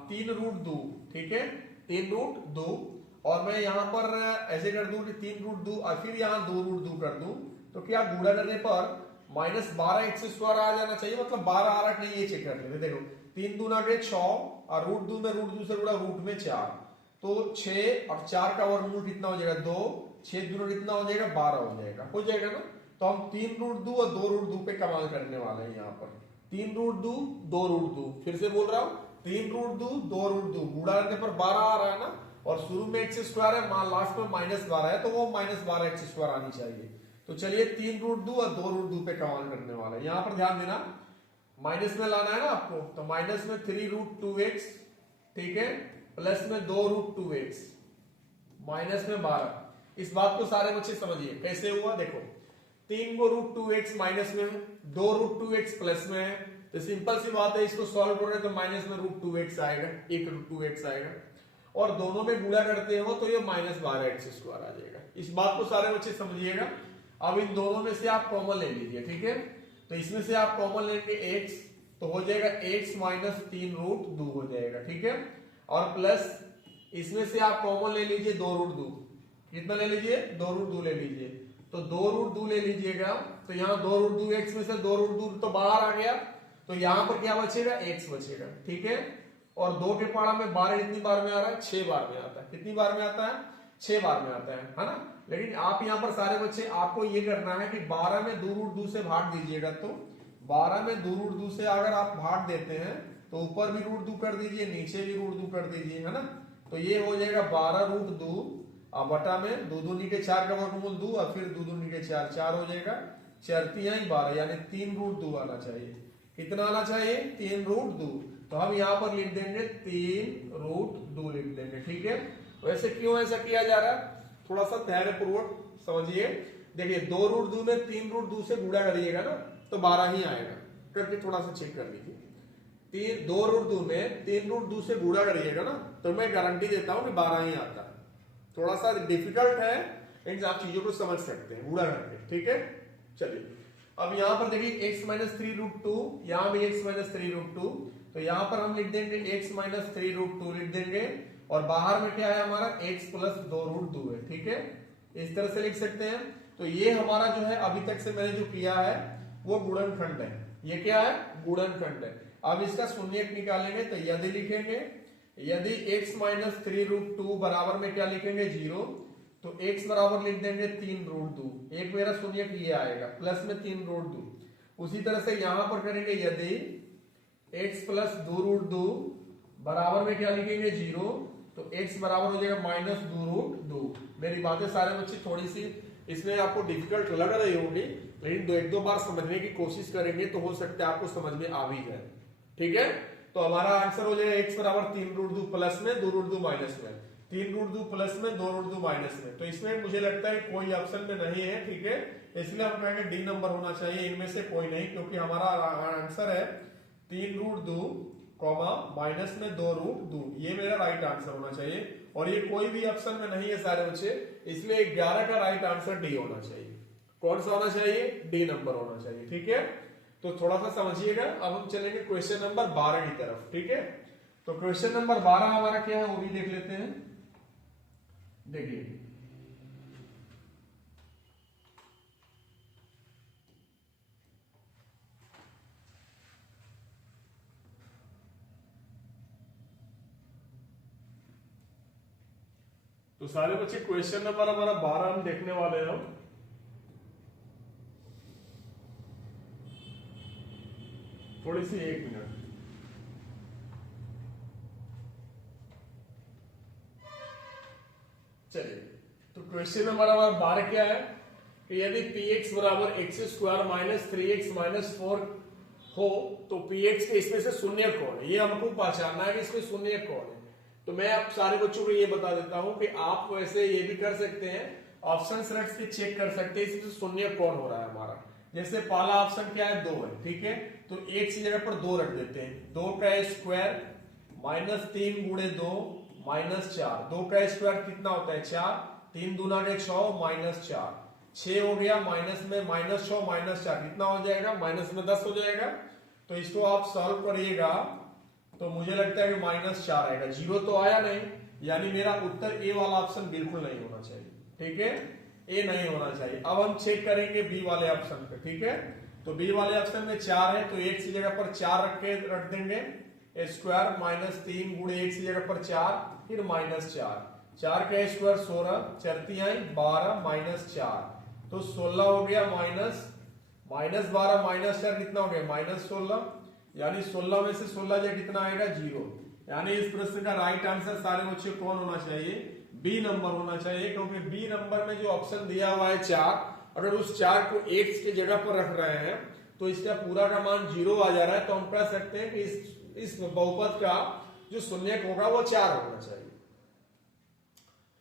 3√2, ठीक है, 3√2, और मैं यहां पर ऐसे कर दूं कि 3√2 और फिर यहां 2√2 कर दूं, तो क्या गुणा करने पर -12 एक्स स्क्वायर आ जाना चाहिए, मतलब 12 आ रहा नहीं, ये चेक कर लेते। देखो 3 दूना के 6 और √2 में √2 से गुणा रूट में 4, तो 6 और 4 का वर्गमूल कितना हो जाएगा 2, 6 दूना कितना हो जाएगा 12 हो जाएगा ना। तो हम 3√2 और 2√2 पे कमाल करने वाले हैं। यहाँ पर 3√2 2√2, फिर से बोल रहा हूँ 3√2 2√2, गुणा करने पर 12 आ रहा है ना, और शुरू में एक्स स्क्वायर है, लास्ट में -12 है, तो वो -12 एक्स स्क्वायर आनी चाहिए। तो चलिए 3√2 और 2√2 पे कमाल करने वाला है। यहाँ पर ध्यान देना, माइनस में लाना है ना आपको, तो माइनस में 3√2x, ठीक है, प्लस में 2√2x, माइनस में 12। इस बात को सारे बच्चे समझिए कैसे हुआ। देखो 3 को √2x माइनस में, 2√2x प्लस में है, तो सिंपल सी बात है, इसको सॉल्व करोगे तो माइनस में √2x आएगा, एक √2x आएगा, और दोनों में गुणा करते हो तो ये -12 एक्स स्क्वायर आ जाएगा। इस बात को सारे बच्चे समझिएगा। अब इन दोनों में से आप कॉमन ले लीजिए, ठीक है। तो इसमें से आप कॉमन लेंगे x, तो हो जाएगा x माइनस 3√2 हो जाएगा, ठीक है। और प्लस इसमें से आप कॉमन ले लीजिए 2√2, कितना ले लीजिए 2√2 ले लीजिए, तो 2√2 ले लीजिएगा। तो यहाँ 2√2 x में से 2√2 तो बाहर आ गया, तो यहाँ पर क्या बचेगा, x बचेगा। ठीक है, और 2 के पारा में 12 कितनी बार में आ रहा है, 6 बार में आता है। कितनी बार में आता है, 6 बार में आता है ना। लेकिन आप यहाँ पर सारे बच्चे आपको ये करना है कि 12 में 2√2 से भाग दीजिएगा। तो 12 में 2√2 से अगर आप भाग देते हैं तो ऊपर भी √2 कर दीजिए, नीचे भी √2 कर दीजिए, है ना। तो ये हो जाएगा 12√2 अब बटा में 2 दूनी के 4 का वर्गमूल 2 और फिर 2 दूनी के 4, 4 हो जाएगा, 4 तिहाई 12 यानी 3√2 आना चाहिए। कितना आना चाहिए, 3√2। तो हम यहाँ पर लिख देंगे 3√2 लिख देंगे। ठीक है, वैसे क्यों ऐसा किया जा रहा है, थोड़ा सा धैर्यपूर्वक समझिए। देखिए 2√2 में 3√2 से गुणा करिएगा ना तो 12 ही आएगा, करके थोड़ा सा चेक कर लीजिए। 2√2 में 3√2 से गुणा करिएगा ना तो मैं गारंटी देता हूं कि 12 ही आता है। थोड़ा सा डिफिकल्ट है लेकिन आप चीजों को समझ सकते हैं गुणा करके। ठीक है, चलिए अब यहां पर देखिए x माइनस 3√2, यहां भी x माइनस 3√2, तो यहां पर हम लिख देंगे x माइनस 3√2 लिख देंगे, और बाहर में क्या है हमारा x प्लस 2√2 है। ठीक है, इस तरह से लिख सकते हैं। तो ये हमारा जो है अभी तक से मैंने जो किया है वो गुणनखंड है। ये क्या है, गुणनखंड है। अब इसका शून्यक निकालेंगे तो यदि लिखेंगे, यदि x माइनस 3√2 बराबर में क्या लिखेंगे, 0, तो x बराबर लिख देंगे 3√2। एक मेरा शून्यक ये आएगा प्लस में 3√2। उसी तरह से यहां पर करेंगे, यदि x प्लस 2√2 बराबर में क्या लिखेंगे, 0, तो x बराबर हो जाएगा माइनस 2√2। मेरी बातें सारे बच्चे थोड़ी सी इसमें आपको डिफिकल्ट लग रही होगी, लेकिन एक दो बार समझने की कोशिश करेंगे तो हो सकता है आपको समझ में आ भी जाए। ठीक है, तो हमारा आंसर हो जाएगा x बराबर 3√2 प्लस में 2√2 माइनस में, 3√2 प्लस में 2√2 माइनस में। तो इसमें मुझे लगता है कोई ऑप्शन में नहीं है। ठीक है, इसलिए हम कहेंगे डी नंबर होना चाहिए, इनमें से कोई नहीं, क्योंकि हमारा आंसर है 3√2 माइनस में 2√2। ये मेरा राइट आंसर होना चाहिए, और ये कोई भी ऑप्शन में नहीं है सारे बच्चे, इसलिए 11 का राइट आंसर डी होना चाहिए। कौन सा होना चाहिए, डी नंबर होना चाहिए। ठीक है, तो थोड़ा सा समझिएगा। अब हम चलेंगे क्वेश्चन नंबर 12 की तरफ। ठीक है, तो क्वेश्चन नंबर 12 हमारा क्या है वो भी देख लेते हैं। देखिए तो सारे बच्चे क्वेश्चन नंबर हमारा 12 हम देखने वाले हैं। थोड़ी सी 1 मिनट। चलिए, तो क्वेश्चन नंबर हमारा 12 क्या है कि यदि px बराबर x² माइनस 3x माइनस 4 हो तो px के इसमें से शून्य कौन है, ये हमको पहचानना है कि इसमें शून्य कौन है। तो मैं आप सारे बच्चों को ये बता देता हूं कि आप वैसे ये भी कर सकते हैं, ऑप्शन रख के चेक कर सकते हैं इसमें शून्य कौन हो रहा है हमारा। जैसे पहला ऑप्शन क्या है, 2 है। ठीक है, तो एक की जगह पर 2 रख देते हैं। 2 का स्क्वायर माइनस 3 गुणे 2 माइनस 4। 2 का स्क्वायर कितना होता है, 4, 3 दूना के 6 माइनस 4, 6 हो गया, माइनस में माइनस 6 माइनस 4 कितना हो जाएगा, माइनस में 10 हो जाएगा। तो इसको आप सॉल्व करिएगा तो मुझे लगता है कि माइनस 4 आएगा। 0 तो आया नहीं, यानी मेरा उत्तर ए वाला ऑप्शन बिल्कुल नहीं होना चाहिए। ठीक है, ए नहीं होना चाहिए। अब हम चेक करेंगे बी वाले ऑप्शन पे। ठीक है, तो बी वाले ऑप्शन में 4 है, तो एक की जगह पर 4 रख देंगे, स्क्वायर माइनस 3 गुणे एक की जगह पर 4 फिर माइनस 4, 4 का स्क्वायर 16, 4 तिहाई 12 माइनस 4, तो 16 हो गया, माइनस 12 माइनस 4 कितना हो गया, माइनस 16, यानी 16 में से 16 जो कितना आएगा, 0। यानी इस प्रश्न का राइट आंसर सारे बच्चे कौन होना चाहिए, बी नंबर होना चाहिए, क्योंकि बी नंबर में जो ऑप्शन दिया हुआ है 4, अगर उस 4 को x की जगह पर रख रहे हैं तो इसका पूरा का मान 0 आ जा रहा है। तो हम कह सकते हैं कि इस बहुपद का जो शून्यक होगा वो 4 होना चाहिए।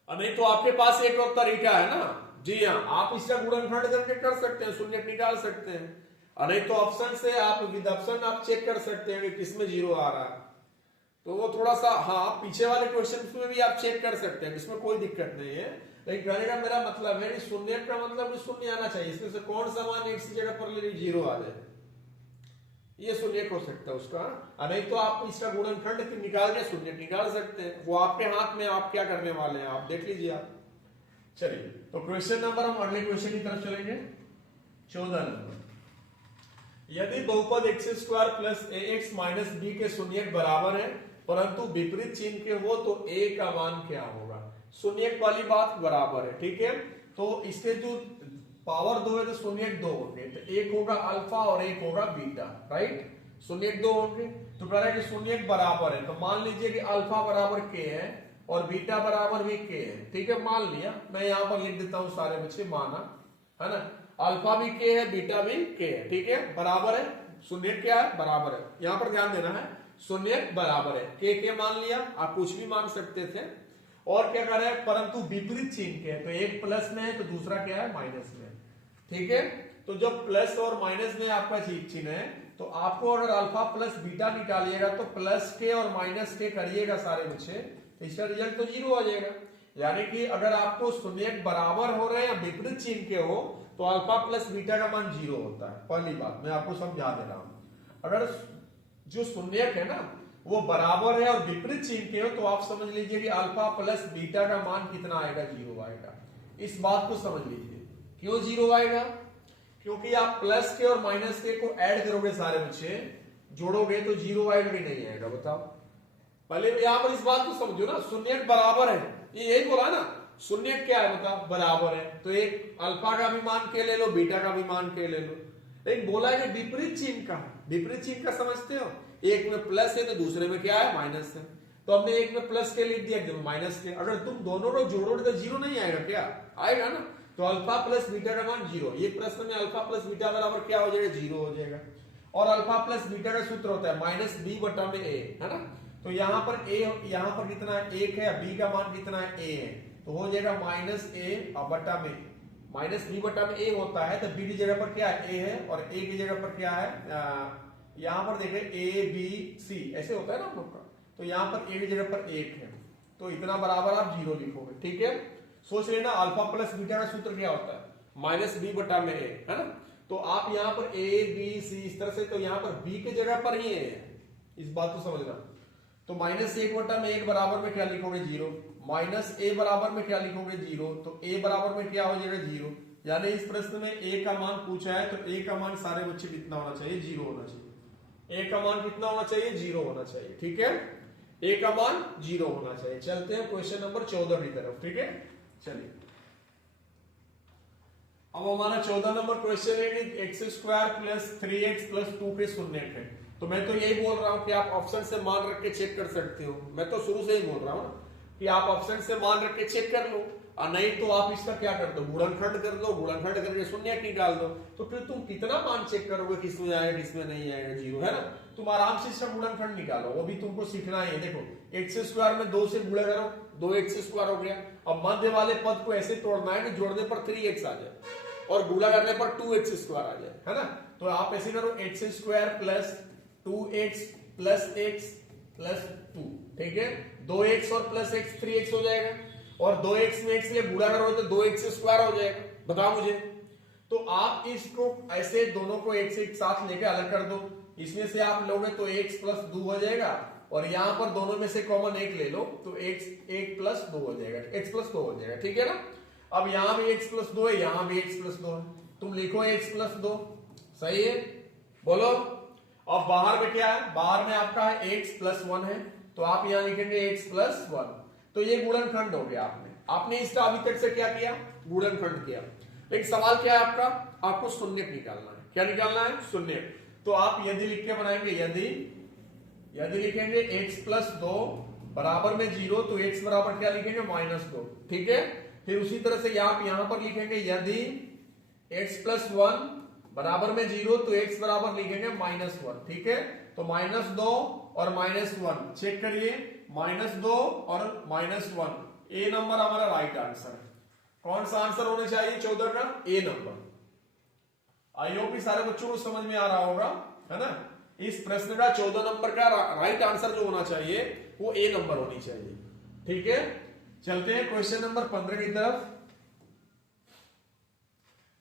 नहीं तो आपके पास एक और तरीका है ना, जी हाँ, आप इसका गुणनखंड करके कर सकते हैं, शून्यक निकाल सकते हैं। नहीं तो ऑप्शन से आप विद ऑप्शन आप चेक कर सकते हैं कि किसमें 0 आ रहा है। तो वो थोड़ा सा, हाँ, पीछे वाले क्वेश्चन में भी आप चेक कर सकते हैं, इसमें कोई दिक्कत नहीं है। लेकिन कहने का मेरा मतलब है कि शून्य का मतलब शून्य आना चाहिए। इसमें से कौन सा मान एक की जगह पर 0 आ जाए, ये शून्य हो सकता है उसका। नहीं तो आप इसका गुणनखंड निकाल के शून्य निकाल सकते हैं, वो आपके हाथ में, आप क्या करने वाले हैं आप देख लीजिए आप। चलिए तो क्वेश्चन नंबर, हम अगले क्वेश्चन की तरफ चलेंगे। 14 नंबर, यदि बहुपद एक्स स्क्वायर प्लस ए एक्स माइनस बी के शून्यक बराबर है परंतु विपरीत चिन्ह के हो तो ए का मान क्या होगा। शून्यक वाली बात बराबर है, ठीक है। तो इसके जो पावर 2 है तो शून्यक 2 होंगे, तो एक होगा अल्फा और एक होगा बीटा, राइट। शून्यक 2 होंगे तो कह रहा है कि शून्यक बराबर है, तो मान लीजिए कि अल्फा बराबर के है और बीटा बराबर भी के है, ठीक है। मान लिया, मैं यहाँ पर लिख देता हूं सारे बच्चे, माना है ना, अल्फा भी के है बीटा भी के है, ठीक है, बराबर है। शून्य क्या है, बराबर है, यहाँ पर ध्यान देना है, शून्य बराबर है, के मान लिया, आप कुछ भी मान सकते थे। और क्या कर रहे हैं, परंतु विपरीत चिन्ह के है, तो एक प्लस में है तो दूसरा क्या है, माइनस में, ठीक है। तो जब प्लस और माइनस में आपका चिन्ह है तो आपको अगर अल्फा प्लस बीटा निकालिएगा तो प्लस के और माइनस के करिएगा सारे बच्चे, तो इसका रिजल्ट तो 0 आ जाएगा। यानी कि अगर आपको शून्यक बराबर हो रहे हैं या विपरीत चिन्ह के हो तो अल्फा प्लस बीटा का मान 0 होता है। पहली बात मैं आपको समझा दे रहा हूं, अगर जो शून्यक है ना वो बराबर है और विपरीत चिन्ह के हो तो आप समझ लीजिए कि अल्फा प्लस बीटा का मान कितना आएगा, 0 आएगा। इस बात को समझ लीजिए। क्यों 0 आएगा, क्योंकि आप प्लस के और माइनस के को ऐड करोगे सारे बच्चे, जोड़ोगे तो 0 आएगा कि नहीं आएगा, बताओ। पहले यहां पर इस बात को समझो ना, शून्यक बराबर है, ये यही बोला ना, शून्यक क्या है बताओ, बराबर है, तो एक अल्फा का भी मान के ले लो, बीटा का भी मान के ले लो। लेकिन बोला है कि विपरीत चिन्ह का, विपरीत चिन्ह का समझते हो, एक में प्लस है तो दूसरे में क्या है, माइनस है। तो हमने एक में प्लस के लिख दिया, एक में माइनस के, अगर तुम दोनों को जोड़ोगे तो 0 नहीं आएगा, क्या आएगा ना। तो अल्फा प्लस बीटा का मान 0, ये प्रश्न में अल्फा प्लस बीटा बराबर क्या हो जाएगा, 0 हो जाएगा। और अल्फा प्लस बीटा का सूत्र होता है माइनस बी बटा में ए, है ना। तो यहाँ पर ए, यहाँ पर कितना है, 1 है, बी का मान कितना है, ए है, तो हो जाएगा माइनस ए बटा में, माइनस बी बटा में ए होता है, तो बी की जगह पर क्या है, ए है, और ए की जगह पर क्या है, यहाँ पर देखिए ए बी सी ऐसे होता है ना हम लोग का, तो यहाँ पर ए की जगह पर 1 है, तो इतना बराबर आप 0 लिखोगे, ठीक है। सोच लेना अल्फा प्लस बीटा का सूत्र क्या होता है, माइनस बी बटा में ए, है ना। तो आप यहाँ पर ए बी सी इस तरह से, तो यहाँ पर बी की जगह पर ही है, इस बात को समझना। तो माइनस 1 बटा में 1 बराबर में क्या लिखोगे, 0, माइनस ए बराबर में क्या लिखोगे, 0, तो ए बराबर में क्या हो जाएगा, 0। यानी इस प्रश्न में ए का मान पूछा है तो ए का मान सारे बच्चे कितना होना चाहिए, 0 होना चाहिए। ए का मान कितना होना चाहिए, 0 होना चाहिए, ठीक है। ए का मान 0 होना चाहिए। चलते हैं क्वेश्चन नंबर 14 की तरफ, ठीक है। चलिए अब हमारा 14 नंबर क्वेश्चन है कि x square plus 3x plus 2 के शून्यक है। तो मैं तो यही बोल रहा हूं कि आप ऑप्शन से मान रख के चेक कर सकते हो, मैं तो शुरू से ही बोल रहा हूं कि आप ऑप्शन से मान रख के चेक कर लो, और नहीं तो आप इसका क्या कर दो, गुणनखंड कर दो, गुणनखंड करके शून्यक निकाल दो, तो फिर तुम कितना मान चेक करोगे, किसमें आएगा किसमें नहीं आएगा, 0 है ना। तुम आराम से इसका गुणनखंड निकालो, वो भी तुमको सीखना है। देखो एक्स स्क्वायर में 2 से गुणा करो, 2x स्क्वायर हो गया। अब मध्य वाले पद को ऐसे तोड़ना है कि जोड़ने पर 3x आ जाए और गुणा करने पर 2x स्क्वायर आ जाए, है ना। तो आप ऐसे करो, x square plus 2x plus x plus 2, ठीक है। 2x और प्लस x 3x हो जाएगा, और 2x में x लिए गुणा करोगे तो 2x स्क्वायर हो जाएगा। बताओ मुझे, तो आप इसको ऐसे दोनों को एक से एक साथ लेके अलग कर दो, इसमें से आप लोगे तो x प्लस 2 हो जाएगा, और यहां पर दोनों में से कॉमन 1 ले लो तो x 1 प्लस 2 हो जाएगा, x प्लस 2 हो जाएगा, ठीक है ना। अब यहां भी x प्लस 2 है, यहां भी x प्लस 2 है, तुम लिखो x प्लस 2, सही है, बोलो। अब बाहर में क्या है, बाहर में आपका x प्लस 1 है, तो आप यहां लिखेंगे x प्लस 1, तो ये गुणनखंड हो गया। आपने इसका अभी तक से क्या किया, गुणनखंड किया। लेकिन सवाल क्या है आपका, आपको शून्यक निकालना है। क्या निकालना है, शून्यक। तो आप यदि लिख के बनाएंगे, यदि लिखेंगे x प्लस 2 बराबर में 0, तो x बराबर क्या लिखेंगे, माइनस 2, ठीक है। फिर उसी तरह से आप यहां पर लिखेंगे यदि x प्लस 1 बराबर में 0, तो x बराबर लिखेंगे माइनस 1, ठीक है। तो माइनस 2 और माइनस 1 चेक करिए, माइनस 2 और माइनस 1, ए नंबर हमारा राइट आंसर है। कौन सा आंसर होना चाहिए 14 का, ए नंबर। आई होप सारे बच्चों को समझ में आ रहा होगा, है ना। इस प्रश्न का 14 नंबर का राइट आंसर जो होना चाहिए वो ए नंबर होनी चाहिए, ठीक है। चलते हैं क्वेश्चन नंबर 15 की तरफ।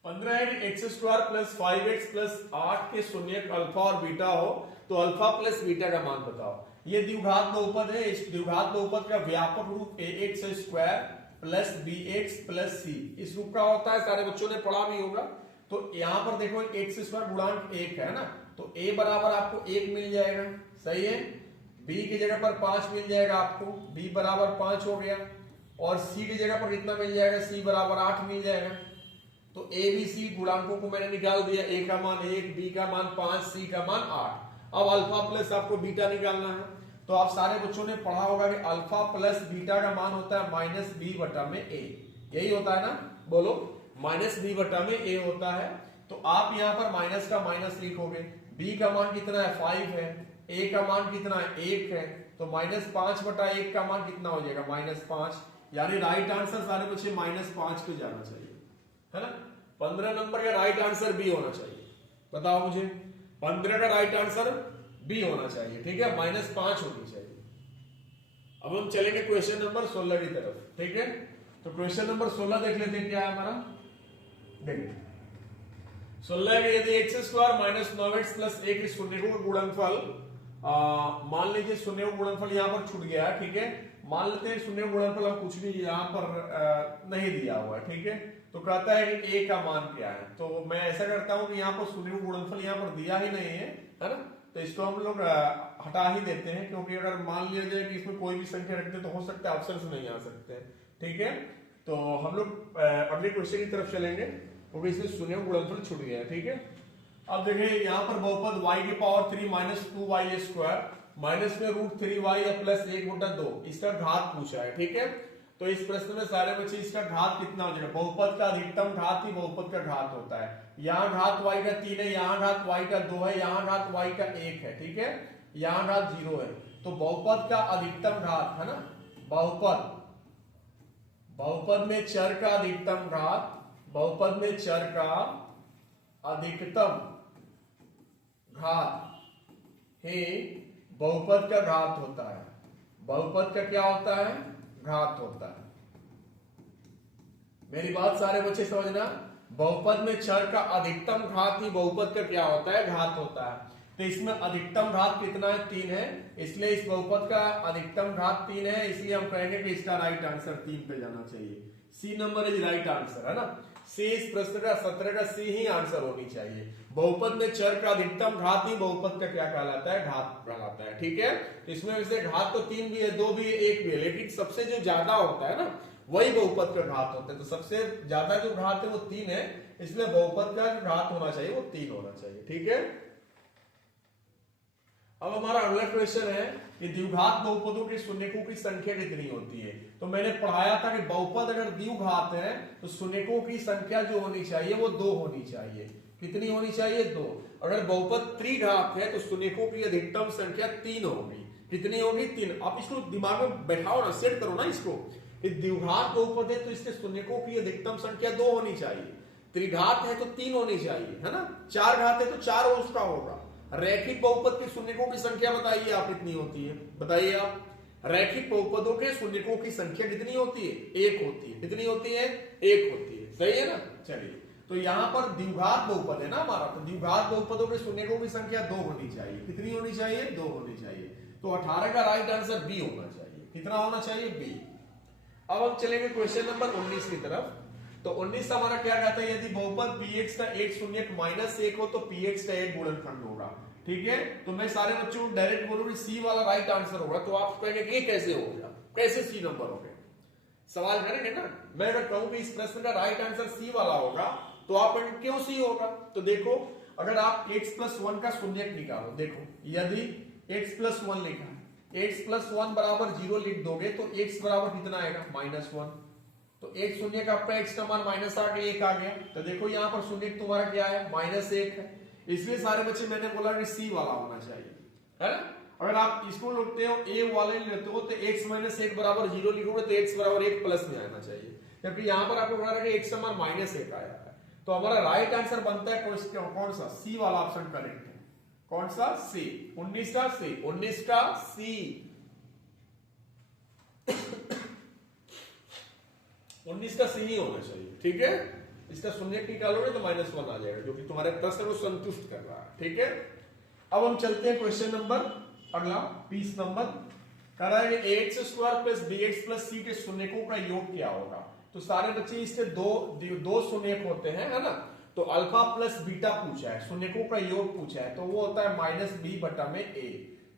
15 है कि x square plus 5x plus 8 के शून्यक अल्फा और बीटा हो तो अल्फा प्लस बीटा का मान बताओ। ये द्विघात बहुपद है, इस द्विघात बहुपद का व्यापक रूप ax square plus B X plus C. इस रूप का होता है, सारे बच्चों ने पढ़ा भी होगा। तो यहां पर देखो एक्स स्क्वायर गुणांक 1 है ना, तो a बराबर आपको 1 मिल जाएगा, सही है। b की जगह पर 5 मिल जाएगा आपको, b बराबर 5 हो गया। और c की जगह पर कितना मिल जाएगा, c बराबर 8 मिल जाएगा। तो a b c गुणांकों को मैंने निकाल दिया, a का मान 1, b का मान 5, c का मान 8। अब अल्फा प्लस आपको बीटा निकालना है। तो आप सारे बच्चों ने पढ़ा होगा कि अल्फा प्लस बीटा का मान होता है माइनस बी बटा में ए, यही होता है ना, बोलो माइनस बी बटा में ए होता है। तो आप यहां पर माइनस का माइनस लिखोगे, b का मान कितना है 5 है, a का मान कितना है 1 है, तो माइनस 5 बटा 1 का मान कितना हो जाएगा -5। यानी राइट आंसर सारे बच्चे -5 पे जाना चाहिए, है ना। 15 नंबर का राइट आंसर बी होना चाहिए, बताओ मुझे 15 का राइट आंसर बी होना चाहिए, ठीक है, -5 होनी चाहिए। अब हम चलेंगे क्वेश्चन नंबर 16 की तरफ, ठीक है। तो क्वेश्चन नंबर 16 देख लेते हैं क्या है हमारा। देखिए 16 के यदि x square minus 9x plus 1 इस शून्य का गुणनफल, मान लीजिए शून्य का गुणनफल यहां पर छूट गया है, ठीक है। मान लेते हैं शून्य का गुणनफल हम कुछ भी यहां पर नहीं दिया हुआ है, ठीक है। तो कहता है कि a का मान क्या है, तो मैं ऐसा करता हूं कि यहाँ पर शून्य का गुणनफल यहाँ पर दिया ही नहीं है ना, तो इसको हम लोग हटा ही देते हैं, क्योंकि अगर मान लिया जाए कि इसमें कोई भी संख्या रख दे तो हो सकता है ऑप्शन नहीं आ सकते हैं, ठीक है। तो हम लोग अगले क्वेश्चन की तरफ चलेंगे, क्योंकि इसमें शून्य का गुणनफल छूट गया है, ठीक है। अब देखिए यहाँ पर बहुपद y की power 3 minus 2y square minus में √3y या प्लस 1/2 इसका घात पूछा है, ठीक है। तो इस प्रश्न में सारे बच्चे इसका घात कितना हो जाएगा, बहुपद का अधिकतम घात ही बहुपद का घात होता है। यहाँ घात y का 3 है, यहाँ घात y का 2 है, यहाँ घात y का 1 है, ठीक है, यहाँ घात 0 है। तो बहुपद का अधिकतम घात है ना, बहुपद में चर का अधिकतम घात, बहुपद में चर का अधिकतम घात ही बहुपद का घात होता है। बहुपद का क्या होता है, घात होता है। मेरी बात सारे बच्चे समझना, बहुपद में चर का अधिकतम घात ही बहुपद का क्या होता है, घात होता है। तो इसमें अधिकतम घात कितना है, 3 है, इसलिए इस बहुपद का अधिकतम घात 3 है, इसलिए हम कहेंगे कि इसका राइट आंसर 3 पे जाना चाहिए। C number is right answer, है ना। सी इस प्रश्न का 17 का सी ही आंसर होनी चाहिए। बहुपद में चर का अधिकतम घात ही बहुपद का क्या कहलाता है, घात कहलाता है, ठीक है। तो इसमें वैसे घात तो 3 भी है, 2 भी है, 1 भी है, लेकिन सबसे जो ज्यादा होता है ना वही बहुपद का घात होता है। तो सबसे ज्यादा जो घात है वो 3 है, इसलिए बहुपद का घात होना चाहिए वो 3 होना चाहिए, ठीक है। अब हमारा अगला क्वेश्चन है कि द्विघात बहुपदों के शून्यकों की संख्या कितनी होती है। तो मैंने पढ़ाया था कि बहुपद अगर द्विघात है तो शून्यकों की संख्या जो होनी चाहिए वो 2 होनी चाहिए। कितनी होनी चाहिए, 2। अगर बहुपद त्रिघात है तो शून्यकों की अधिकतम संख्या 3 होगी। कितनी होगी, 3। आप इसको दिमाग में बैठाओ ना, सेट करो ना इसको। द्विघात बहुपद है तो इसके शून्यकों की अधिकतम संख्या 2 होनी चाहिए, त्रिघात है तो 3 होनी चाहिए, है ना। 4 घात है तो 4 उसका होगा। रैखिक बहुपद के शून्यकों की संख्या बताइए आप कितनी होती है, बताइए आप। रैखिक बहुपदों के शून्यकों की संख्या कितनी होती है, 1 होती है। कितनी होती है, 1 होती है, सही है ना। चलिए, तो यहां पर द्विघात बहुपद है ना हमारा, तो द्विघात बहुपदों के शून्यकों की संख्या 2 होनी चाहिए। कितनी होनी चाहिए, 2 होनी चाहिए। तो 18 का राइट आंसर बी होना चाहिए। कितना होना चाहिए, बी। अब हम चलेंगे क्वेश्चन नंबर 19 की तरफ। तो 19 हमारा क्या कहता है, यदि बहुपद px का एक शून्यक -1 हो तो px का एक गुणनखंड होगा, ठीक है। तो मैं सारे बच्चों को डायरेक्ट बोलूंगी सी वाला राइट आंसर होगा। तो आप कहेंगे कि ये कैसे हो गया, कैसे सी नंबर हो गया, सवाल करेंगे ना। मैं अगर कहूं कि इस प्रश्न का राइट आंसर सी वाला होगा तो आप कहेंगे क्यों सी होगा। तो देखो, अगर आप x+1 का शून्यक निकालो, देखो यदि x+1 लिखा है, x+1 बराबर 0 लिख दोगे तो x बराबर कितना आएगा, -1। तो एक शून्य का आपका x का मान माइनस आ गया, 1 आ गया। तो देखो यहाँ पर शून्य तुम्हारा क्या है, -1 है। इसलिए सारे बच्चे मैंने बोला कि सी वाला होना चाहिए, है ना। अगर आप इसको लिखते हो ए वाले लेते हो तो x - 1 बराबर 0 लिखोगे तो x बराबर 1 प्लस में आना चाहिए, क्योंकि यहाँ पर आपको बोला कि x का मान -1 आया है। तो हमारा राइट आंसर बनता है कौन सा, सी वाला ऑप्शन करेक्ट है। कौन सा, सी। 19 का सी, 19 का सी, 19 का सी ही होना चाहिए, ठीक है। इसका शून्य निकालोगे तो -1 आ जाएगा, जो कि तुम्हारे प्रश्न को संतुष्ट कर रहा है, ठीक है। अब हम चलते हैं क्वेश्चन नंबर अगला 20 नंबर। कह रहा है कि ax square plus bx plus c के शून्यकों का योग क्या होगा। तो सारे बच्चे इसके दो शून्यक होते हैं, है ना। तो अल्फा प्लस बीटा पूछा है, शून्यकों का योग पूछा है, तो वो होता है माइनस बी बटा में ए।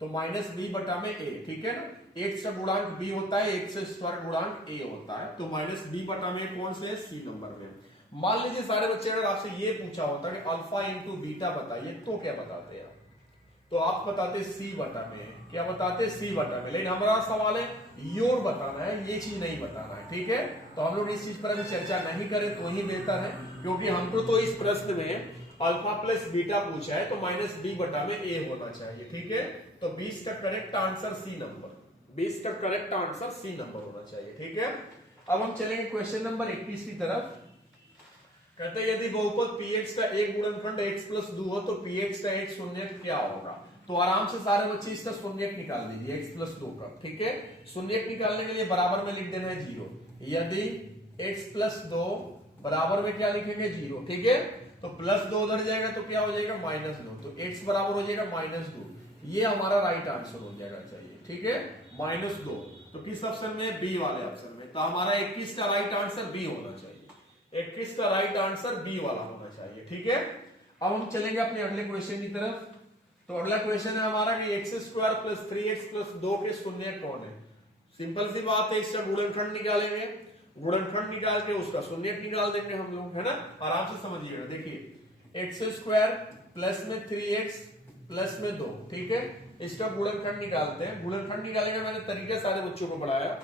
तो माइनस बी बटा में ए, ठीक है ना। एक्स का गुणांक बी होता है, एक्स स्क्वायर गुणांक ए होता है। तो माइनस बी बटा में कौन से, सी नंबर में। मान लीजिए सारे बच्चे अगर आपसे ये पूछा होता कि अल्फा इंटू बीटा बताइए, तो क्या बताते हैं आप? तो आप बताते सी बटा में। क्या बताते, सी बटा में। लेकिन हमारा सवाल है योग बताना है, ये चीज नहीं बताना है, ठीक है। तो हम लोग इस चीज पर अभी चर्चा नहीं करें तो ही बेहतर है, क्योंकि हमको तो इस प्रश्न में अल्फा प्लस बीटा पूछा है, तो माइनस बी बटा में ए होना चाहिए, ठीक है। तो 20 का करेक्ट आंसर सी नंबर, 20 का करेक्ट आंसर सी नंबर होना चाहिए, ठीक है। अब हम चलेंगे क्वेश्चन नंबर 21 की तरफ। कहते हैं यदि बहुपद px का एक गुणनखंड x प्लस 2 हो तो px का एक शून्यक क्या होगा। तो आराम से सारे बच्चे इसका शून्यक निकाल दीजिए x प्लस 2 का, ठीक है। शून्यक निकालने के लिए बराबर में लिख देना है 0। यदि x प्लस 2 बराबर में क्या लिखेंगे 0, ठीक है। तो प्लस 2 उधर जाएगा तो क्या हो जाएगा माइनस 2, तो x बराबर हो जाएगा माइनस 2। ये हमारा राइट आंसर हो जाएगा चाहिए, ठीक है, माइनस 2। तो किस ऑप्शन में, बी वाले ऑप्शन में। तो हमारा 21 का राइट आंसर बी होना चाहिए, 21 का राइट आंसर बी वाला होना चाहिए, ठीक है। अब हम चलेंगे अपने अगले क्वेश्चन की तरफ। तो अगला क्वेश्चन है हमारा कि x square plus 3x plus 2 के शून्यक कौन है। सिंपल सी बात है, इसका गुणनखंड निकालेंगे, गुणनखंड निकाल के उसका शून्यक निकाल देंगे हम लोग, है ना। आराम से समझिएगा, देखिए एक्स स्क्वायर प्लस में 3x प्लस में 2, ठीक है। इसका गुणनखंड निकालते हैं। गुणनखंड निकालेंगे, मैंने तरीके सारे बच्चों को पढ़ाया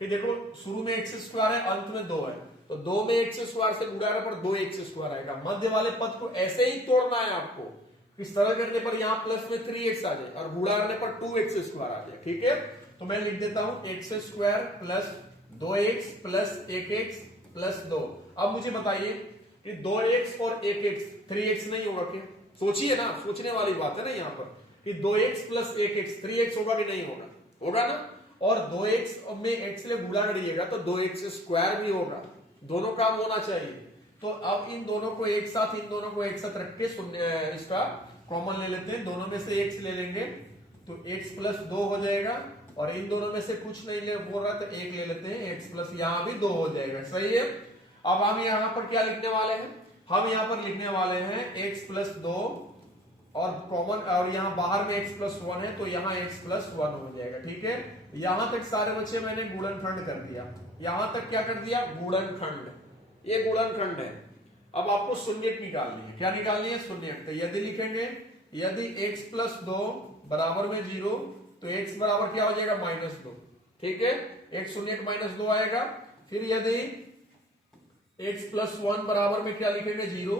कि देखो शुरू में एक्स स्क्वायर है, अंत में 2 है, तो 2 में एक्स स्क्वायर से गुणा पर 2x स्क्वायर आएगा। मध्य वाले पद को ऐसे ही तोड़ना है आपको कि सरल करने पर यहाँ प्लस में 3x आ जाए और गुणा करने पर 2x स्क्वायर आ जाए, ठीक है। तो मैं लिख देता हूं x square plus 2x plus 1x plus 2। अब मुझे बताइए कि 2x और 1x 3x नहीं होगा क्या? सोचिए ना, सोचने वाली बात है ना यहाँ पर कि 2x प्लस 1x 3x होगा कि नहीं होगा? होगा ना। और 2x में x ले गुणा करिएगा तो 2x स्क्वायर भी होगा, दोनों काम होना चाहिए। तो अब इन दोनों को एक साथ, इन दोनों को एक साथ रख के इसका कॉमन ले लेते हैं। दोनों में से x ले लेंगे तो x प्लस 2 हो जाएगा, और इन दोनों में से कुछ नहीं ले बोल रहा तो 1 ले लेते हैं, x प्लस यहाँ भी 2 हो जाएगा, सही है। अब हम यहाँ पर क्या लिखने वाले हैं, हम यहाँ पर लिखने वाले हैं x प्लस 2 और कॉमन, और यहाँ बाहर में x प्लस 1 है तो यहाँ x प्लस 1 हो जाएगा, ठीक है। यहां तक सारे बच्चे मैंने गुणनखंड कर दिया, यहां तक क्या कर दिया, गुणनखंड। ये गुणनखंड है। अब आपको शून्यक निकालनी है। क्या निकालनी है, शून्यक। तो यदि लिखेंगे, यदि x प्लस 2 बराबर में 0 तो x बराबर क्या हो जाएगा, माइनस 2, ठीक है। x शून्यक माइनस 2 आएगा। फिर यदि x प्लस 1 बराबर में क्या लिखेंगे 0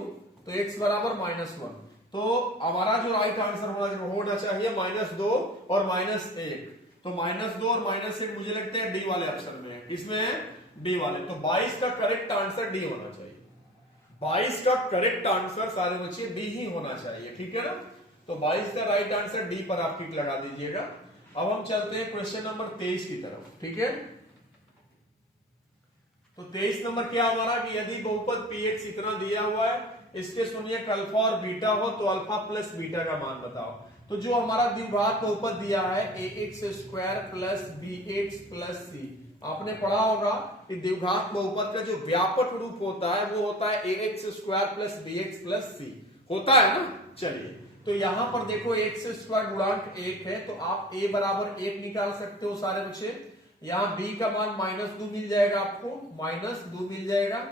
तो x बराबर माइनस 1। तो हमारा जो राइट आंसर होना चाहिए माइनस 2 और माइनस 1। तो माइनस 2 और माइनस 1 मुझे लगता है डी वाले ऑप्शन में है। किसमें है, डी वाले। तो 22 का करेक्ट आंसर डी होना चाहिए। 22 का करेक्ट आंसर सारे बच्चे डी ही होना चाहिए, ठीक है ना। तो 22 का राइट आंसर डी पर आप टिक लगा दीजिएगा। अब हम चलते हैं क्वेश्चन नंबर 23 की तरफ, ठीक है। तो 23 नंबर क्या हमारा कि यदि बहुपद px इतना दिया हुआ है, इसके शून्यक अल्फा और बीटा हो तो अल्फा प्लस बीटा का मान बताओ। तो जो हमारा द्विघात बहुपद दिया है ax square plus bx plus c, आपने पढ़ा होगा कि द्विघात बहुपद का जो व्यापक रूप होता है वो होता है ax square plus bx plus c, होता है ना। चलिए, तो यहां पर देखो x स्क्वायर गुणांक 1 है तो आप a बराबर 1 निकाल सकते हो सारे बच्चे। यहाँ b का मान -2 मिल जाएगा, आपको -2 मिल जाएगा,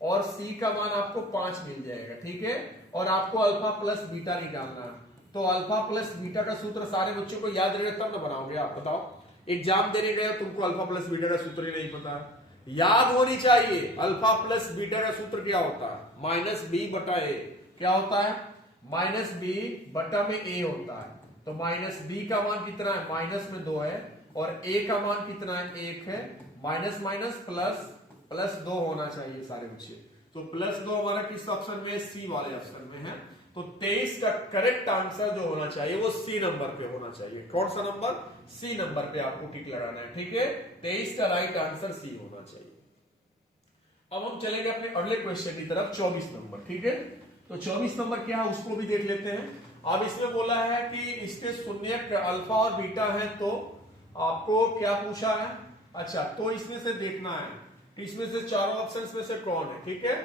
और c का मान आपको 5 मिल जाएगा, ठीक है। और आपको अल्फा प्लस बीटा निकालना है। तो अल्फा प्लस बीटा का सूत्र सारे बच्चों को याद रहेगा तब ना बनाओगे आप, बताओ। एग्जाम देने गए तुमको अल्फा प्लस बीटा का सूत्र ही नहीं पता, याद होनी चाहिए। अल्फा प्लस बीटा का सूत्र क्या होता है, माइनस बी बटा ए। क्या होता है, माइनस बी बटा में ए होता है। तो माइनस बी का मान कितना है, माइनस में 2 है, और ए का मान कितना है, 1 है। माइनस माइनस प्लस, प्लस 2 होना चाहिए सारे बच्चे। तो प्लस 2 हमारा किस ऑप्शन में, सी वाले ऑप्शन में है। तो 23 का करेक्ट आंसर जो होना चाहिए वो सी नंबर पे होना चाहिए। कौन सा नंबर, सी नंबर पे आपको टिक लगाना है, ठीक है। 23 का राइट आंसर सी होना चाहिए। अब हम चलेंगे अपने अगले क्वेश्चन की तरफ, 24 नंबर, ठीक है। तो 24 नंबर क्या है उसको भी देख लेते हैं। अब इसमें बोला है कि इसके शून्यक अल्फा और बीटा है तो आपको क्या पूछा है? अच्छा, तो इसमें से देखना है, इसमें से चारों ऑप्शंस में से कौन है, ठीक है।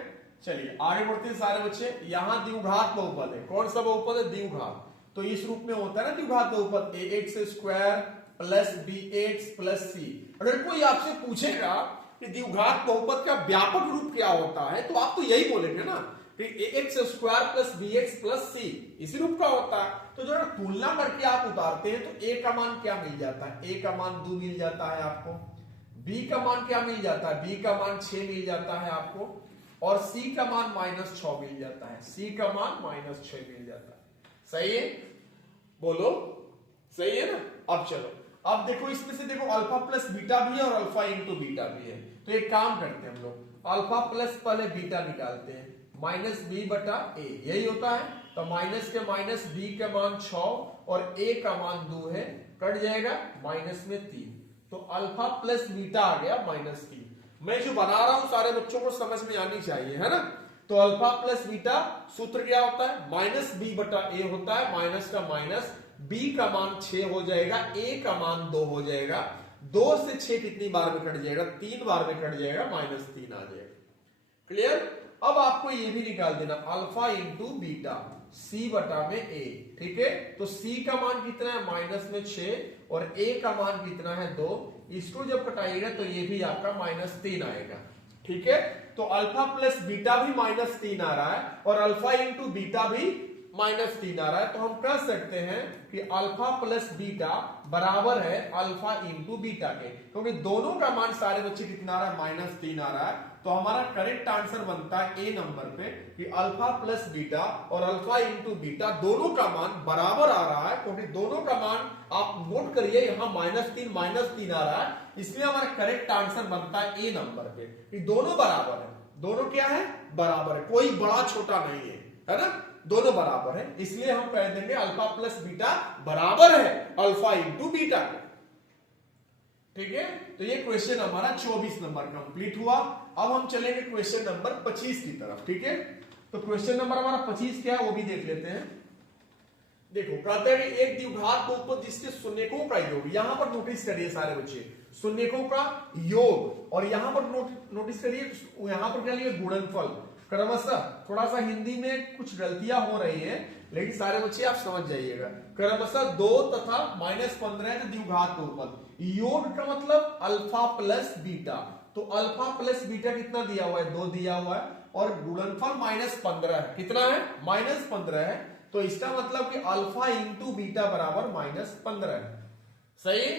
चलिए आगे बढ़ते हैं सारे बच्चे। यहां द्विघात बहुपद है, कौन सा बहुपद है? द्विघात। तो इस रूप में होता है ना द्विघात बहुपद, ax square plus bx plus c। अगर कोई आपसे पूछेगा कि द्विघात बहुपद का व्यापक रूप क्या होता है, तो आप तो यही बोलेंगे ना कि ax square plus bx plus c इसी रूप का होता है। तो जो तुलना करके आप उतारते हैं तो a का मान क्या मिल जाता है? a का मान 2 मिल जाता है आपको। b का मान क्या मिल जाता है? b का मान 6 मिल जाता है आपको। और c का मान -6 मिल जाता है। c का मान -6 मिल जाता है। सही है? बोलो सही है ना? अब चलो, अब देखो इसमें से देखो अल्फा प्लस बीटा भी है और अल्फा इंटू बीटा भी है। तो एक काम करते हैं हम लोग, अल्फा प्लस पहले बीटा निकालते हैं, माइनस बी बटा ए, यही होता है। तो माइनस के माइनस बी का मान 6 और ए का मान 2 है, कट जाएगा माइनस में 3। तो अल्फा प्लस बीटा आ गया -3। मैं जो बना रहा हूं सारे बच्चों को समझ में आनी चाहिए, है ना। तो अल्फा प्लस बीटा सूत्र क्या होता है? माइनस बी बटा ए होता है, माइनस का माइनस, बी का मान 6 हो जाएगा, ए का मान 2 हो जाएगा। 2 से 6 कितनी बार में कट जाएगा? 3 बार में कट जाएगा, -3 आ जाएगा। क्लियर? अब आपको ये भी निकाल देना, अल्फा इंटू बीटा सी बटा में ए, ठीक है। तो सी का मान कितना है? माइनस में 6 और ए का मान कितना है? 2। इसको जब कटाइएगा तो ये भी आपका -3 आएगा, ठीक है। तो अल्फा प्लस बीटा भी -3 आ रहा है और अल्फा इंटू बीटा भी -3 आ रहा है। तो हम कह सकते हैं कि अल्फा प्लस बीटा बराबर है अल्फा इंटू बीटा के, क्योंकि दोनों का मान सारे बच्चे कितना आ रहा है? -3 आ रहा है। तो हमारा करेक्ट आंसर बनता है ए नंबर पे कि अल्फा प्लस बीटा और अल्फा इंटू बीटा दोनों का मान बराबर आ रहा है, क्योंकि दोनों का मान आप नोट करिए यहां -3 आ रहा है, इसलिए हमारा करेक्ट आंसर बनता है ए नंबर पे कि दोनों बराबर है। दोनों क्या है? बराबर है, कोई बड़ा छोटा नहीं है ना, दोनों बराबर है। इसलिए हम कह देंगे अल्फा प्लस बीटा बराबर है अल्फा इंटू बीटा, ठीक है। तो ये क्वेश्चन हमारा 24 नंबर कंप्लीट हुआ। अब हम चलेंगे क्वेश्चन नंबर 25 की तरफ, ठीक है। तो क्वेश्चन नंबर हमारा 25 क्या है वो भी देख लेते हैं। देखो कहते हैं कि एक द्विघात बहुपद जिसके शून्यकों का योग, यहां पर नोटिस करिए सारे बच्चे, शून्यकों का योग, और यहां पर नोटिस करिए यहां पर क्या लिया? गुणनफल। क्रमशः थोड़ा सा हिंदी में कुछ गलतियां हो रही हैं, लेकिन सारे बच्चे आप समझ जाइएगा। क्रमशः 2 तथा -15 के द्विघात बहुपद, योग का मतलब अल्फा प्लस बीटा। तो अल्फा प्लस बीटा कितना दिया हुआ है? 2 दिया हुआ है, और गुणनफल -15 है। कितना है? -15 है। तो इसका मतलब कि अल्फा इंटू बीटा बराबर -15 है। सही।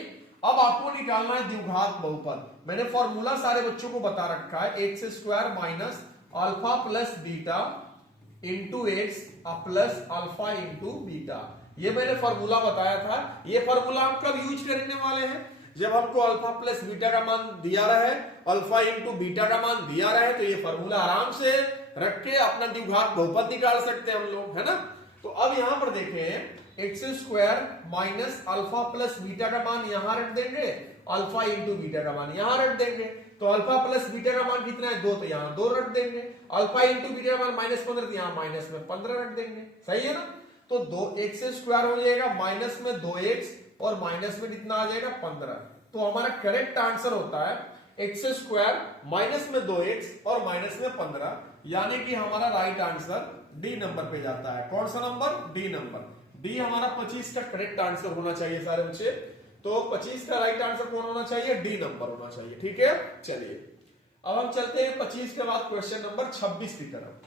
अब आपको निकालना है द्विघात बहुपद। मैंने फॉर्मूला सारे बच्चों को बता रखा है, x square minus alpha plus beta into x plus alpha into beta. ये मैंने फॉर्मूला बताया था। ये फॉर्मूला हम कब यूज करने वाले हैं? जब हमको अल्फा प्लस बीटा का मान दिया रहे, अल्फा इंटू बीटा का मान दिया रहे, तो ये फॉर्मूला आराम से रख के अपना द्विघात बहुपद निकाल सकते हैं हम लोग, है ना। तो अब यहां पर देखें, x square minus alpha plus beta का मान यहां रख देंगे, अल्फा इंटू बीटा का मान यहां रख देंगे। तो अल्फा प्लस बीटा का मान कितना है? 2, तो यहां 2 रख देंगे। अल्फा इंटू बीटा का मान -15, तो यहां माइनस में 15 रख देंगे। सही है ना। तो 2x स्क्वायर हो जाएगा माइनस में 2x और माइनस में कितना आ जाएगा? 15। तो हमारा करेक्ट आंसर होता है एक्स स्क्वायर माइनस में 2x और माइनस में 15, यानी कि हमारा राइट आंसर डी नंबर पे जाता है। कौन सा नंबर? D number. डी हमारा 25 का करेक्ट आंसर होना चाहिए सारे बच्चे। तो 25 का राइट आंसर कौन होना चाहिए? डी नंबर होना चाहिए, ठीक है। चलिए अब हम चलते हैं 25 के बाद क्वेश्चन नंबर 26 की तरफ।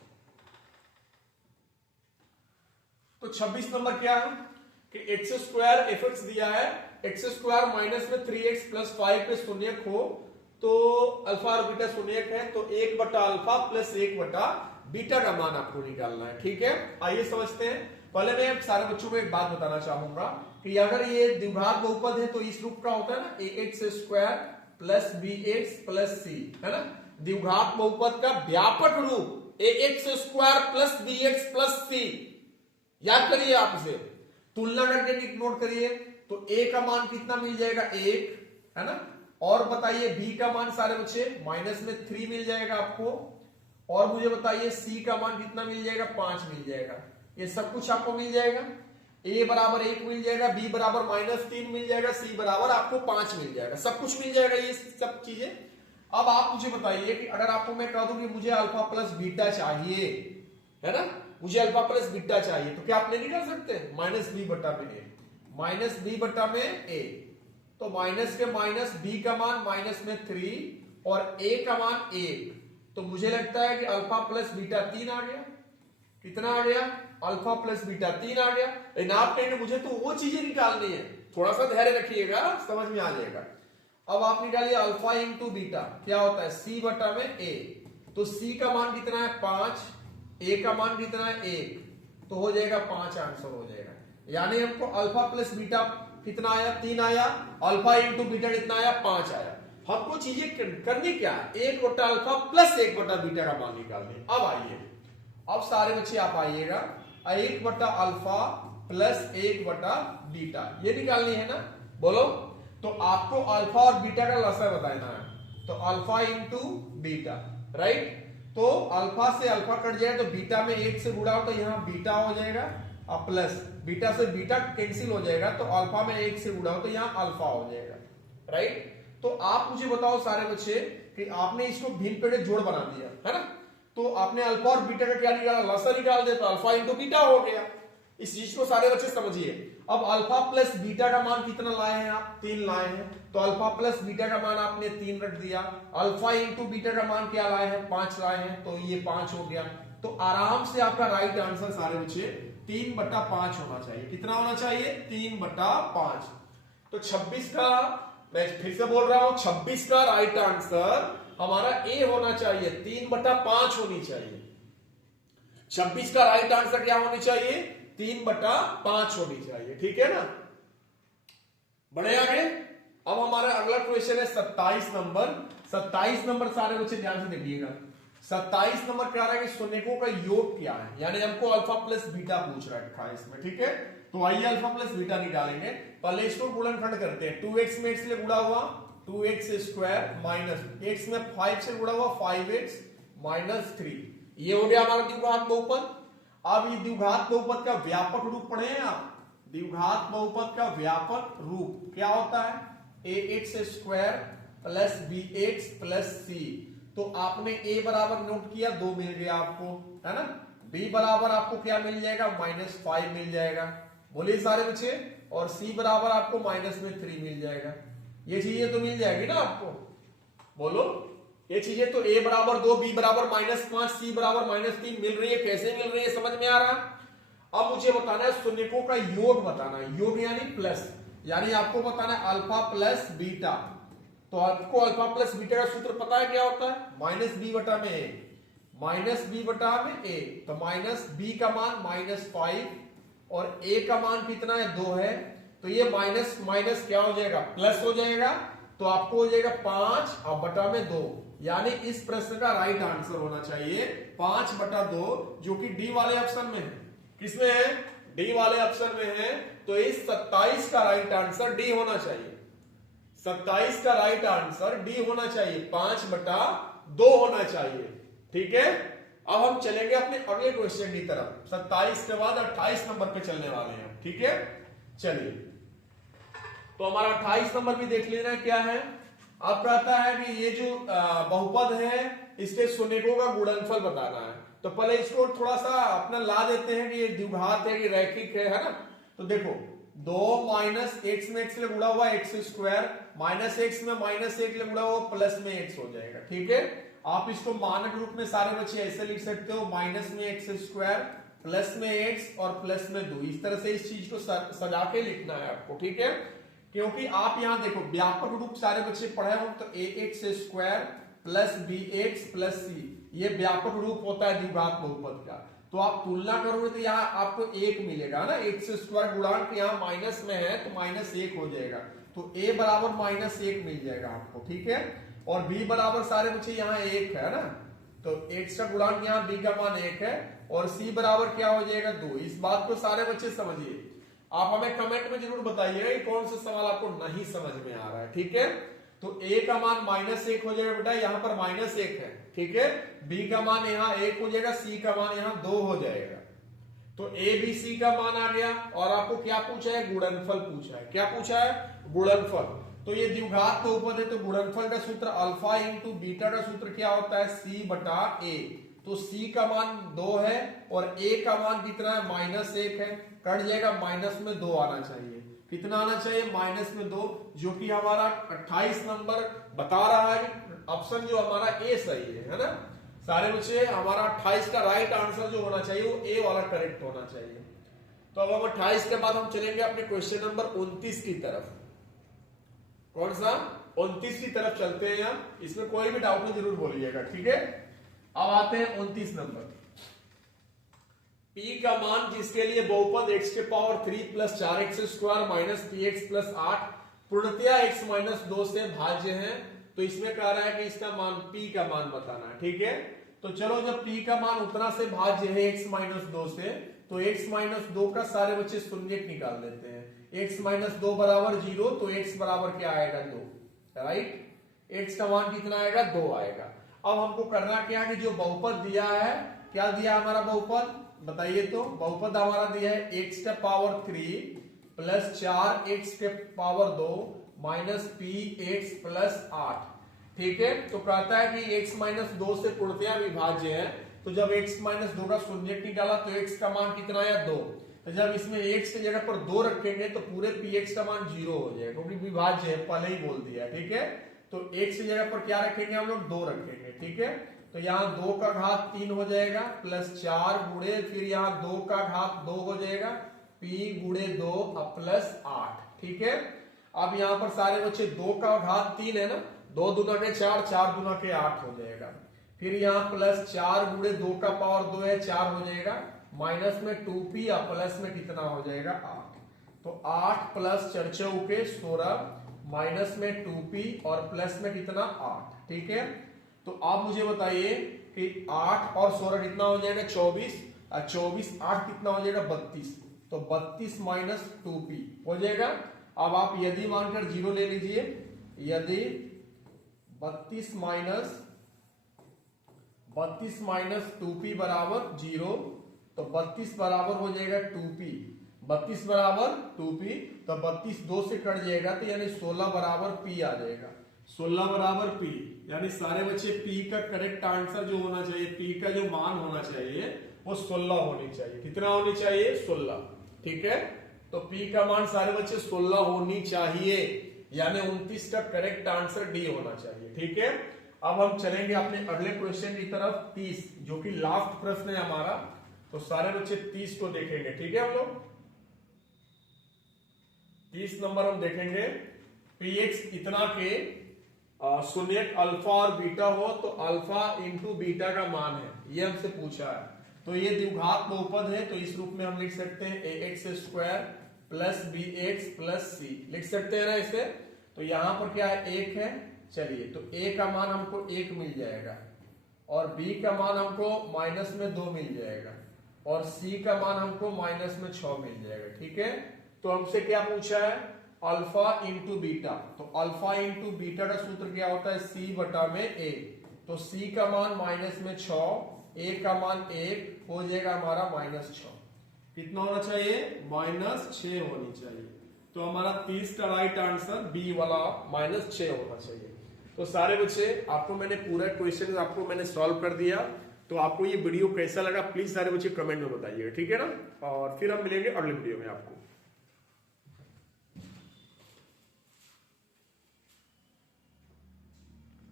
तो 26 नंबर क्या है कि एक्स स्क्वायर एफ एक्स दिया है, एक्स स्क्वायर माइनस में 3x प्लस 5 पे शून्यक हो, तो अल्फा और बीटा शून्यक है, तो 1 बटा अल्फा प्लस 1 बटा बीटा का मान आपको निकालना है, ठीक है। आइए समझते हैं। पहले मैं सारे बच्चों को एक बात बताना चाहूंगा कि अगर ये द्विघात बहुपद है तो इस रूप का होता है ना, ax square plus bx plus c, है ना। द्विघात बहुपद का व्यापक रूप ax square plus bx plus c, याद करिए आप इसे, तुलना करके नोट करिए। तो a का मान कितना मिल जाएगा? 1, है ना। और बताइए b का मान सारे बच्चे माइनस में 3 मिल जाएगा आपको, और मुझे बताइए c का मान कितना मिल जाएगा? 5 मिल जाएगा। ये सब कुछ आपको मिल जाएगा। ए बराबर 1 मिल जाएगा, बी बराबर -3 मिल जाएगा, सी बराबर आपको 5 मिल जाएगा, सब कुछ मिल जाएगा ये सब चीजें। अब आप मुझे बताइए कि अगर आपको मैं कह दूं कि मुझे अल्फा प्लस बीटा चाहिए, है ना, मुझे अल्फा प्लस बीटा चाहिए, तो क्या आप नहीं निकाल सकते? -b बटा में ए, -b बटा में ए, तो माइनस के माइनस बी का मान माइनस में 3 और ए का मान 1, तो मुझे लगता है कि अल्फा प्लस बीटा 3 आ गया। कितना आ गया? अल्फा प्लस बीटा 3 आ गया। लेकिन आप कहेंगे मुझे तो वो चीजें निकालनी है, थोड़ा सा धैर्य रखिएगा, समझ में आ जाएगा। अब आप निकालिए अल्फा इंटू बीटा, क्या होता है? सी बटा में ए, तो सी का मान कितना है? 5, ए का मान कितना है? 1, तो हो जाएगा 5 आंसर हो जाएगा। यानी हमको अल्फा प्लस बीटा कितना आया? 3 आया, अल्फा इंटू बीटा कितना आया? 5 आया। हमको चीजें करनी क्या है? 1 बटा अल्फा प्लस 1 बटा बीटा का मान निकालनी। अब आइए, अब सारे बच्चे आप आइएगा, 1 बटा अल्फा प्लस 1 बटा बीटा ये निकालनी है ना, बोलो। तो आपको अल्फा और बीटा का लसा बताना है, तो अल्फा इंटू बीटा, राइट। तो अल्फा से अल्फा कट जाए तो बीटा में 1 से गुणा हो तो यहाँ बीटा हो जाएगा, और प्लस बीटा से बीटा कैंसिल हो जाएगा, तो अल्फा में 1 से गुणा हो तो यहाँ अल्फा हो जाएगा, राइट। तो आप मुझे बताओ सारे बच्चे कि आपने इसको भिन्न पेड़े जोड़ बना दिया, है ना, तो आपने अल्फा और बीटा का क्या निकाला? लसा निकाल दे, तो अल्फा इंटू बीटा हो गया। इस चीज को सारे बच्चे समझिए। अब अल्फा प्लस बीटा का मान कितना लाए हैं आप? 3 लाए हैं, तो अल्फा प्लस बीटा का मान आपने 3 रख दिया। अल्फा इंटू बीटा का मान क्या लाए हैं? 5 लाए हैं, तो ये 5 हो गया। तो आराम से आपका राइट आंसर सारे बच्चे 3 बटा 5 होना चाहिए। कितना होना चाहिए? 3 बटा 5। तो 26 का, मैं फिर से बोल रहा हूं, 26 का राइट आंसर हमारा ए होना चाहिए, 3 बटा 5 होनी चाहिए। 26 का राइट आंसर क्या होनी चाहिए? 3 बटा 5 होनी चाहिए, ठीक है ना। बढ़े आगे। अब हमारा अगला क्वेश्चन है 27 नंबर। 27 नंबर सारे बच्चे ध्यान से देखिएगा। 27 नंबर क्या रहा है कि शून्यकों का योग क्या है, यानी हमको अल्फा प्लस बीटा पूछ रखा है इसमें, ठीक है। तो आइए अल्फा प्लस बीटा निकालेंगे। पहले इसको गुणनखंड करते हैं। 2x में x से गुणा हुआ 2x स्क्वायर माइनस x में 5 से गुणा हुआ 5x माइनस 3, ये हो गया हमारा द्विघात बहुपद। अब ये द्विघात बहुपद का व्यापक रूप पढ़े हैं आप। द्विघात बहुपद का व्यापक रूप क्या होता है? ax square plus bx plus c। तो आपने a बराबर नोट किया, 2 मिल गया आपको, है ना। b बराबर आपको क्या मिल जाएगा? -5 मिल जाएगा, बोलिए सारे बच्चे। और c बराबर आपको -3 मिल जाएगा। ये चीजें तो मिल जाएगी ना आपको, बोलो। ये चीजें तो a बराबर 2, b बराबर -5, c बराबर -3 मिल रही है। कैसे मिल रही है समझ में आ रहा? अब मुझे बताना है शून्यकों का योग बताना है। योग यानी प्लस, यानी आपको बताना है अल्फा प्लस बीटा। तो आपको अल्फा प्लस बीटा का सूत्र पता है क्या होता है? -b बटा में a, -b बटा में a। तो -b का मान -5 और a का मान कितना है? 2 है। तो ये माइनस माइनस क्या हो जाएगा? प्लस हो जाएगा। तो आपको हो जाएगा 5 और बटा में 2, यानी इस प्रश्न का राइट आंसर होना चाहिए 5 बटा 2, जो कि डी वाले ऑप्शन में है। किसमें है? डी वाले ऑप्शन में है। तो इस 27 का राइट आंसर डी होना चाहिए। 27 का राइट आंसर डी होना चाहिए, 5 बटा 2 होना चाहिए, ठीक है। अब हम चलेंगे अपने अगले क्वेश्चन की तरफ। 27 के बाद 28 नंबर पे चलने वाले हैं, ठीक है। चलिए, तो हमारा 28 नंबर भी देख लेना क्या है। अब कहता है कि ये जो बहुपद है इसके शून्यकों का गुणनफल बताना है। तो पहले इसको थोड़ा सा अपना ला देते हैं कि ये द्विघात है कि रैखिक है ना। तो देखो 2 माइनस x में x ले गुणा हुआ x स्क्वायर, माइनस x में -1 ले गुणा हुआ प्लस में x हो जाएगा, ठीक है। आप इसको मानक रूप में सारे बच्चे ऐसे लिख सकते हो, माइनस में x स्क्वायर प्लस में x और प्लस में 2। इस तरह से इस चीज को सजा के लिखना है आपको, ठीक है। क्योंकि आप यहां देखो व्यापक रूप सारे बच्चे पढ़े हो, तो ax square plus bx plus c, ये व्यापक रूप होता है द्विघात बहुपद का। तो आप तुलना करोगे तो यहाँ आपको 1 मिलेगा ना, x स्क्वायर गुणांक यहाँ माइनस में है तो -1 हो जाएगा। तो a बराबर -1 मिल जाएगा आपको, ठीक है। और b बराबर सारे बच्चे यहाँ 1 है ना, तो x का गुणांक यहाँ b का मान 1 है। और c बराबर क्या हो जाएगा? 2। इस बात को सारे बच्चे समझिए। आप हमें कमेंट में जरूर बताइएगा कि कौन सा सवाल आपको नहीं समझ में आ रहा है, ठीक है। तो a का मान -1 हो जाएगा बेटा, यहाँ पर -1 है, ठीक है। b का मान यहाँ 1 हो जाएगा, c का मान यहाँ 2 हो जाएगा, तो ए बी सी का मान आ गया और आपको क्या पूछा है, गुणनफल पूछा है। क्या पूछा है, गुणनफल। तो ये द्विघात बहुपद है तो गुणनफल का सूत्र अल्फा इंटू बीटा का सूत्र क्या होता है, सी बटा ए। तो सी का मान 2 है और ए का मान कितना है, -1 है। कट जाएगा, माइनस में 2 आना चाहिए। कितना आना चाहिए, -2, जो कि हमारा 28 नंबर बता रहा है। ऑप्शन जो हमारा ए सही है ना सारे बच्चे। हमारा 28 का राइट आंसर जो होना चाहिए वो ए वाला करेक्ट होना चाहिए। तो अब हम 28 के बाद हम चलेंगे अपने क्वेश्चन नंबर 29 की तरफ। कौन सा, 29 की तरफ चलते हैं हम। इसमें कोई भी डाउट नहीं जरूर बोलिएगा, ठीक है। अब आते हैं 29 नंबर। P का मान जिसके लिए बहुपद x के power 3 plus 4x square minus px plus 8 पूर्णतया x माइनस 2 से भाज्य है। तो इसमें कह रहा है कि इसका मान P का मान बताना है, ठीक है। तो चलो, जब P का मान उतना से भाज्य है x माइनस 2 से, तो x माइनस 2 का सारे बच्चे शून्य निकाल देते हैं। x माइनस 2 बराबर 0, तो x बराबर क्या आएगा, 2, राइट। x का मान कितना आएगा, 2 आएगा। अब हमको करना क्या है कि जो बहुपद दिया है, क्या दिया हमारा बहुपद बताइए। तो बहुपद हमारा दिया है x के पावर 3 प्लस 4x के पावर 2 माइनस px प्लस 8, ठीक है। तो कहता है कि x माइनस 2 से पूर्णतया विभाज्य है। तो जब x माइनस 2 का शून्य निकाला तो x का मान कितना आया, 2। तो जब इसमें x की जगह पर 2 रखेंगे तो पूरे px का मान 0 हो जाएगा, क्योंकि विभाज्य है, पहले ही बोल दिया, ठीक है। तो x की जगह पर क्या रखेंगे हम लोग, 2 रखेंगे, ठीक है। तो यहाँ 2 का घात 3 हो जाएगा प्लस 4 गुणे, फिर यहाँ 2 का घात 2 हो जाएगा, p गुणे 2 प्लस 8, ठीक है। अब यहाँ पर सारे बच्चे 2 का घात 3 है ना, 2 दूना के 4, 4 दूना के 8 हो जाएगा। फिर यहाँ प्लस 4 गुणे 2 का पावर 2 है, 4 हो जाएगा, माइनस में 2p और प्लस में कितना हो जाएगा, 8। तो 8 प्लस 4 चौके 16, माइनस में 2p और प्लस में कितना, 8, ठीक है। तो आप मुझे बताइए कि 8 और 16 कितना हो जाएगा, 24, और 24 8 कितना हो जाएगा, 32। तो 32 माइनस 2p हो जाएगा। अब आप यदि मानकर 0 ले लीजिए, यदि 32 माइनस 2p बराबर 0, तो 32 बराबर हो जाएगा 2p। 32 बराबर 2p, तो 32 2 से कट जाएगा, तो यानी 16 बराबर p आ जाएगा। 16 बराबर p, यानी सारे बच्चे p का करेक्ट आंसर जो होना चाहिए, p का जो मान होना चाहिए वो 16 होनी चाहिए। कितना होनी चाहिए, 16, ठीक है। तो p का मान सारे बच्चे 16 होनी चाहिए, यानी 29 का करेक्ट आंसर डी होना चाहिए, ठीक है। अब हम चलेंगे अपने अगले क्वेश्चन की तरफ, 30, जो कि लास्ट प्रश्न है हमारा। तो सारे बच्चे 30 को देखेंगे, ठीक है। हम लोग 30 नंबर हम देखेंगे। px इतना के शून्य अल्फा और बीटा हो तो अल्फा इंटू बीटा का मान है, ये हमसे पूछा है। तो ये द्विघात बहुपद है, तो इस रूप में हम लिख सकते हैं ax square plus bx plus c, लिख सकते हैं ना इसे। तो यहां पर क्या है, 1 है। चलिए, तो a का मान हमको 1 मिल जाएगा और b का मान हमको माइनस में 2 मिल जाएगा और c का मान हमको माइनस में 6 मिल जाएगा, ठीक है। तो हमसे क्या पूछा है, अल्फा इंटू बीटा। तो अल्फा इंटू बीटा का सूत्र क्या होता है, c बटा में a। तो c का मान माइनस में 6, a का मान 1 हो जाएगा हमारा -6। कितना होना चाहिए, -6 होनी चाहिए। तो हमारा 30 का राइट आंसर बी वाला -6 होना चाहिए। तो सारे बच्चे, आपको मैंने पूरा क्वेश्चन आपको मैंने सॉल्व कर दिया। तो आपको ये वीडियो कैसा लगा प्लीज सारे बच्चे कमेंट में बताइएगा, ठीक है ना। और फिर हम मिलेंगे अगले वीडियो में आपको।